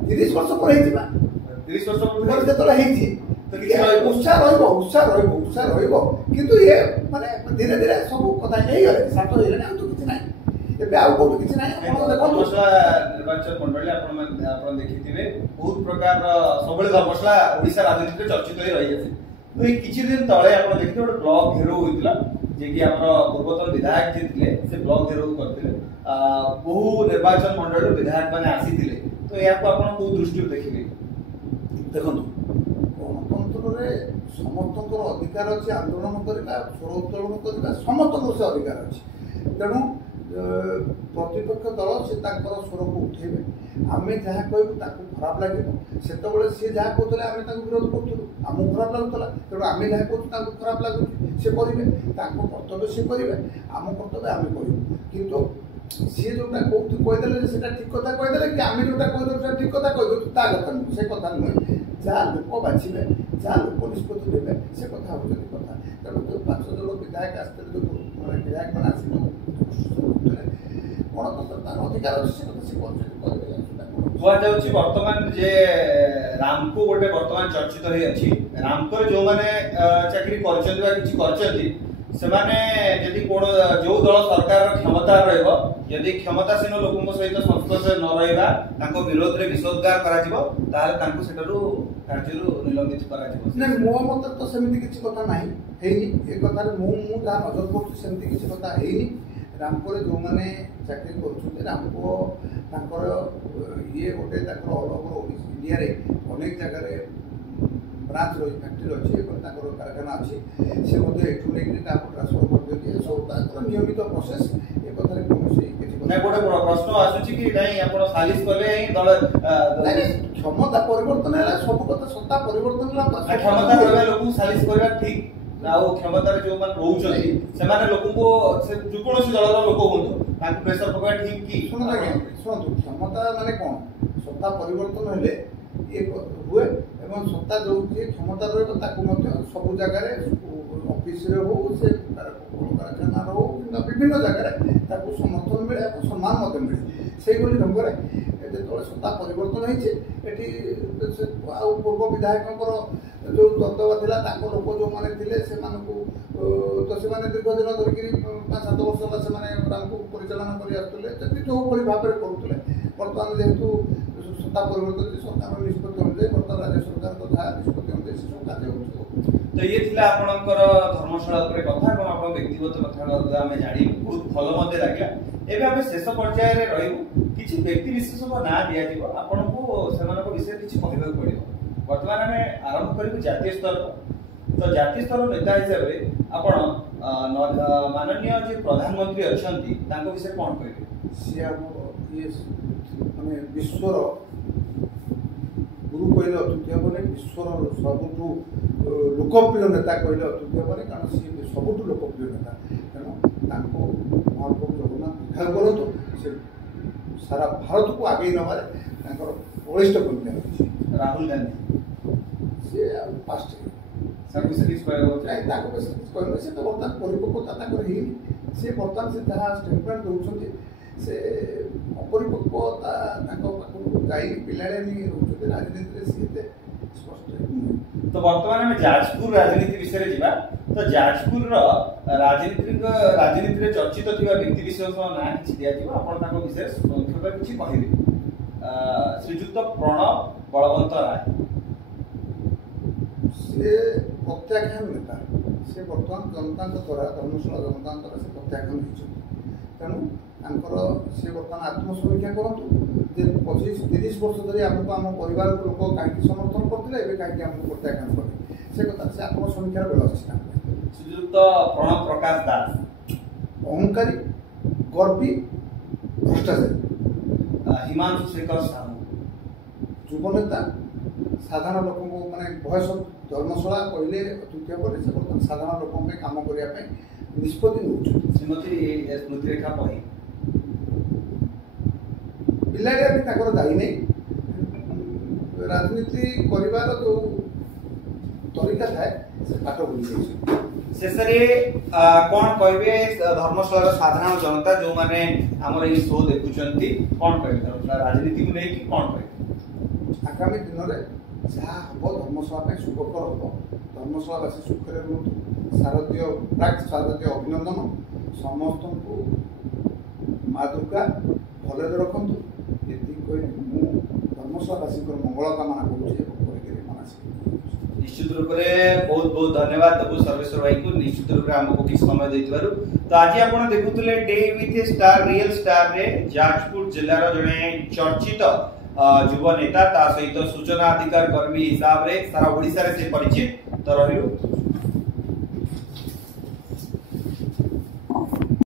30 ବର୍ଷ ପରେ ହେଇଛି ବା, 30 ବର୍ଷ ପରେ ଯେତେବେଳେ ହେଇଛି ଉତ୍ସାହ ରହିବ। କିନ୍ତୁ ଇଏ ମାନେ ଧୀରେ ଧୀରେ ସବୁ କଥା ହେଇଗଲେ, ଶାନ୍ତ ହେଇଗଲେ, ଆଉ ତ କିଛି ନାହିଁ। ଏବେ ଆଉ କୋଉଠି କିଛି ନାହିଁ। ଧର୍ମଶାଳା ନିର୍ବାଚନ ମଣ୍ଡଳୀ ଆପଣ ଦେଖିଥିବେ ବହୁତ ପ୍ରକାର ସବୁବେଳେ ଧର୍ମଶାଳା ଓଡ଼ିଶା ରାଜନୀତିରେ ଚର୍ଚ୍ଚିତ ହୋଇ ରହିଯାଇଛି। ଏଇ କିଛି ଦିନ ତଳେ ଆପଣ ଦେଖିଥିବେ ଗୋଟେ ବ୍ଲକ ଘେରାଉ ହୋଇଥିଲା, जे कि हमर पूर्वतन विधायक जे थिले से ब्लॉक घेराव करथिले बहु निर्वाचन मंडल विधायक माने आसीथिले तो या को आपण को दृष्टि देखिबे देखो गणतंत्र समस्त अधिकार अच्छे आंदोलन करवा स्वर उत्तोलन करवा समस्त से अधिकार अच्छे तेणु प्रतिपक्ष दल से स्वर को उठेबे आम जहाँ कहूँ खराब लगे से सी जहाँ कहते आम विरोध करूँ आमको खराब लगुला तेणु आम जहाँ कहूँ खराब लगुच सी करेंगे कर्तव्य सी करेंगे आम कर्तव्य आम करूँ किंतु सी जोटा कहीदे से ठीक कथा कहीदे कि आम जोटा कहीदे ठीक कथा कहीदे ता कथा नुह से कथा नुहे जहाँ लोक बाछे जहाँ लोक निष्पत्ति देवे से कथा हूँ कथा तेणु जो 5 जन विधायक आसते जो मैंने विधायक मैंने आस गणतंत्र तार अधिकार अच्छे से कथा से कुआଯାଉଛି ବର୍ତ୍ତମାନ ଯେ ରାମକୁ ଗୋଟେ ବର୍ତ୍ତମାନ ଚର୍ଚ୍ଚିତ ହେଇ ଅଛି ରାମଙ୍କର ଯୋଉମାନେ ଚାକିରି କରିଛନ୍ତି ବା କିଛି କରିଛନ୍ତି ସେମାନେ ଯଦି କୋଣ ଯୋଉ ଦଳ ସରକାରର କ୍ଷମତା ରହିବ ଯଦି କ୍ଷମତାସୀନ ଲୋକଙ୍କ ସହିତ ସଂସ୍ପର୍ଶରେ ନ ରହିବା ତାଙ୍କ ବିରୋଧରେ ବିଷୋଦ୍ଗାର କରାଯିବ ତାହେଲେ ତାଙ୍କୁ ସେଠାରୁ କାର୍ଯ୍ୟରୁ ନିଲମ୍ବିତ କରାଯିବ ନାଇଁ ମୋ ମତରେ ତ ସେମିତି କିଛି କଥା ନାହିଁ ହେଇନି ଏ କଥାରେ ମୁଁ ଯାହା ନଜର କରୁଛି ସେମିତି କିଛି କଥା ହେଇନି ରାମପୁରରେ ଯୋଉମାନେ ଚାକିରି କରୁଛନ୍ତି ରାମପୁର ତାଙ୍କର ଇଏ ଗୋଟେ ତାଙ୍କର ଅଲ୍ ଓଭର୍ ଇଣ୍ଡିଆରେ ଅନେକ ଜାଗାରେ ବ୍ରାଞ୍ଚ ରହିଛି ଫ୍ୟାକ୍ଟ୍ରି ଅଛି ଏବଂ ତାଙ୍କର କାରଖାନା ଅଛି ସେ ମଧ୍ୟ ଏଠୁ ନେଇକି ତାକୁ ଟ୍ରାନ୍ସଫର କରିଦିଅନ୍ତି ଏସବୁ ତାଙ୍କର ନିୟମିତ ପ୍ରୋସେସ୍ ଏ କଥାରେ କୌଣସି କିଛି ନାଇଁ ଗୋଟେ ପ୍ରଶ୍ନ ଆସୁଛି କି ନାଇଁ ଆପଣ ସାଲିସ କଲେ ହିଁ ଦଳ କ୍ଷମତା ପରିବର୍ତ୍ତନ ହେଲା ସବୁ କଥା ସତ୍ତା ପରିବର୍ତ୍ତନ ହେଲା କ୍ଷମତା ରହିବା ଲୋକଙ୍କୁ ସାଲିସ କରିବା ଠିକ ଆଉ କ୍ଷମତାରେ ଯୋଉମାନେ ରହୁଛନ୍ତି ସେମାନେ ଲୋକଙ୍କୁ ଯେକୌଣସି ଦଳର ଲୋକ ହୁଅନ୍ତୁ ତାଙ୍କୁ ପ୍ରେସର ପକାଇବା ଠିକ କି ଶୁଣନ୍ତୁ କ୍ଷମତା ମାନେ କ'ଣ ସତ୍ତା ପରିବର୍ତ୍ତନ ହେଲେ ଇଏ ହୁଏ ଏବଂ ସତ୍ତା ଯେଉଁ ଯିଏ କ୍ଷମତା ରହିବ ତାକୁ ମଧ୍ୟ ସବୁ ଜାଗାରେ ଅଫିସରେ ହଉ ସେ କଳକାରଖାନାରେ ହଉ କିମ୍ବା ବିଭିନ୍ନ ଜାଗାରେ ତାକୁ ସମର୍ଥନ ମିଳେ ଏବଂ ସମ୍ମାନ ମଧ୍ୟ ମିଳେ ସେଇଭଳି ଢଙ୍ଗରେ ଯେତେବେଳେ ସତ୍ତା ପରିବର୍ତ୍ତନ ହେଇଛି ଏଠି ଆଉ ପୂର୍ବ ବିଧାୟକଙ୍କର ଯେଉଁ ଦବଦବା ଥିଲା ତାଙ୍କ ଲୋକ ଯେଉଁମାନେ ଥିଲେ ସେମାନଙ୍କୁ ତ ସେମାନେ ଦୀର୍ଘ ଦିନ ଧରିକିରି 5-7 ବର୍ଷ ହେଲା ସେମାନେ ତାଙ୍କୁ ପରିଚାଳନା କରି ଆସୁଥିଲେ ଯଦି ଯେଉଁଭଳି ଭାବରେ କରୁଥିଲେ ବର୍ତ୍ତମାନ ଯେହେତୁ ସତ୍ତା ପରିବର୍ତ୍ତନ ସରକାରର ନିଷ୍ପତ୍ତି ଅନୁଯାୟୀ ବର୍ତ୍ତମାନ ରାଜ୍ୟ ସରକାରଙ୍କ ଯାହା ନିଷ୍ପତ୍ତି ଅନୁଯାୟୀ ସେସବୁ କାର୍ଯ୍ୟ ହେଉଛି ତ ଇଏ ଥିଲା ଆପଣଙ୍କର ଧର୍ମଶାଳା ଉପରେ କଥା ଏବଂ ଆପଣ ବ୍ୟକ୍ତିଗତ କଥା ଆମେ ଜାଣି ବହୁତ ଭଲ ମଧ୍ୟ ଲାଗିଲା ଏବେ ଆମେ ଶେଷ ପର୍ଯ୍ୟାୟରେ ରହିବୁ କିଛି ବ୍ୟକ୍ତି ବିଶେଷଙ୍କ ନାଁ ଦିଆଯିବ ଆପଣଙ୍କୁ ସେମାନଙ୍କ ବିଷୟରେ କିଛି କହିବାକୁ ପଡ଼ିବ ବର୍ତ୍ତମାନ ଆମେ ଆରମ୍ଭ କରିବୁ ଜାତୀୟ ସ୍ତର ତ ଜାତୀୟ ସ୍ତର ନେତା ହିସାବରେ ଆପଣ ମାନନୀୟ ଯେ ପ୍ରଧାନମନ୍ତ୍ରୀ ଅଛନ୍ତି ତାଙ୍କ ବିଷୟରେ କ'ଣ କହିବେ ସିଏ ଆମର ଇଏ ମାନେ ବିଶ୍ୱର ଗୁରୁ କହିଲେ ଅତ୍ୟୁକ୍ତି ହେବନି ବିଶ୍ୱର ସବୁଠୁ ଲୋକପ୍ରିୟ ନେତା କହିଲେ ଅତ୍ୟୁକ୍ତି ହେବନି କାରଣ ସିଏ ସବୁଠୁ ଲୋକପ୍ରିୟ ନେତା ତେଣୁ ତାଙ୍କୁ ମହାପ୍ରଭୁ ଜଗନ୍ନାଥ ଦୀକ୍ଷା କରନ୍ତୁ ସେ ସାରା ଭାରତକୁ ଆଗେଇ ନେବାରେ ତାଙ୍କର ବଳିଷ୍ଠ ଭୂମିକା ରହିଛି ରାହୁଲ ଗାନ୍ଧୀ ସିଏ ଫାଷ୍ଟ ତାଙ୍କ ବିଷୟରେ କିଛି କହିବାକୁ ତାଙ୍କ ବିଷୟରେ କିଛି କହିବେ ସେ ତ ବର୍ତ୍ତମାନ ପରିପକ୍ୱତା ତାଙ୍କର ହେଇନି ସିଏ ବର୍ତ୍ତମାନ ସେ ଯାହା ଷ୍ଟେଟମେଣ୍ଟ ଦେଉଛନ୍ତି ସେ ଅପରିପକ୍ୱତା ତାଙ୍କ ପାଖକୁ ଯାଇ ପିଲାଳିଆମି ରହୁଛନ୍ତି ରାଜନୀତିରେ ସିଏ ଏତେ ସ୍ପଷ୍ଟ ତ ବର୍ତ୍ତମାନ ଆମେ ଯାଜପୁର ରାଜନୀତି ବିଷୟରେ ଯିବା ତ ଯାଜପୁରର ରାଜନୀତିରେ ଚର୍ଚ୍ଚିତ ଥିବା ବ୍ୟକ୍ତି ବିଶେଷଙ୍କ ନାଁ କିଛି ଦିଆଯିବ ଆପଣ ତାଙ୍କ ବିଷୟରେ ସଂକ୍ଷେପରେ କିଛି କହିବେ ଶ୍ରୀଯୁକ୍ତ ପ୍ରଣବ ବଳବନ୍ତ ରାୟ ସେ ପ୍ରତ୍ୟାଖ୍ୟାନ ନେତା ସେ ବର୍ତ୍ତମାନ ଜନତାଙ୍କ ଦ୍ୱାରା ଧର୍ମଶାଳା ଜନତାଙ୍କ ଦ୍ୱାରା ସେ ପ୍ରତ୍ୟାଖ୍ୟାନ ହେଇଛନ୍ତି ତେଣୁ ତାଙ୍କର ସେ ବର୍ତ୍ତମାନ ଆତ୍ମସମୀକ୍ଷା କରନ୍ତୁ ଯେ 25-30 ବର୍ଷ ଧରି ଆମକୁ ଆମ ପରିବାରର ଲୋକ କାହିଁକି ସମର୍ଥନ କରୁଥିଲେ ଏବେ କାହିଁକି ଆମକୁ ପ୍ରତ୍ୟାଖ୍ୟାନ କଲେ ସେ କଥା ସେ ଆତ୍ମସମୀକ୍ଷାର ବେଳ ଅଛି ତାଙ୍କ ଶ୍ରୀଯୁକ୍ତ ପ୍ରଣବ ପ୍ରକାଶ ଦାସ ଅହଙ୍କାରୀ ଗର୍ବୀ ଭ୍ରଷ୍ଟାଚାରୀ ହିମାଂଶୁ ଶେଖର ସାହୁ ଯୁବ ନେତା ସାଧାରଣ ଲୋକଙ୍କୁ ମାନେ ବୟସ ଧର୍ମଶାଳା କହିଲେ ଅତ୍ୟୁକ୍ତି ହେବନି ସେ ବର୍ତ୍ତମାନ ସାଧାରଣ ଲୋକଙ୍କ ପାଇଁ କାମ କରିବା ପାଇଁ ନିଷ୍ପତ୍ତି ନେଉଛନ୍ତି ଶ୍ରୀମତୀ ସ୍ମୃତିରେଖା ପହି ପିଲାଳିଆ ବି ତାଙ୍କର ଦାୟୀ ନାହିଁ ରାଜନୀତି କରିବାର ଯେଉଁ ତରିକା ଥାଏ ସେ ପାଠ ଭୁଲି ଯାଉଛି ଶେଷରେ କ'ଣ କହିବେ ଧର୍ମଶାଳାର ସାଧାରଣ ଜନତା ଯେଉଁମାନେ ଆମର ଏଇ ଶୋ ଦେଖୁଛନ୍ତି କ'ଣ କହିବେ ଧର୍ମଶାଳା ରାଜନୀତିକୁ ନେଇକି କ'ଣ କହିବେ ଆଗାମୀ ଦିନରେ ଯାହା ହେବ ଧର୍ମଶାଳା ପାଇଁ ସୁଖକର ହେବ ଧର୍ମଶାଳାବାସୀ ସୁଖରେ ରୁହନ୍ତୁ ଶାରଦୀୟ ଅଭିନନ୍ଦନ ସମସ୍ତଙ୍କୁ ମା ଦୁର୍ଗା ଭଲରେ ରଖନ୍ତୁ ଏତିକି କହି ମୁଁ ଧର୍ମଶାଳାବାସୀଙ୍କର ମଙ୍ଗଳ କାମନା କରୁଛି ଏବଂ କରିକିରି ମାନସିକ निश्चित रूप से बहुत बहुत धन्यवाद देबु सर्वेश्वर भाई को निश्चित रूप से हमको किछ समय देथिबारु। तो आज आपण देखुतले day with star real star रे जाजपुर जिल्ला रो जने चर्चित युवा नेता ता सहित सूचना अधिकार कर्मी हिसाब रे सारा ओडिसा रे से परिचित तो रहियो।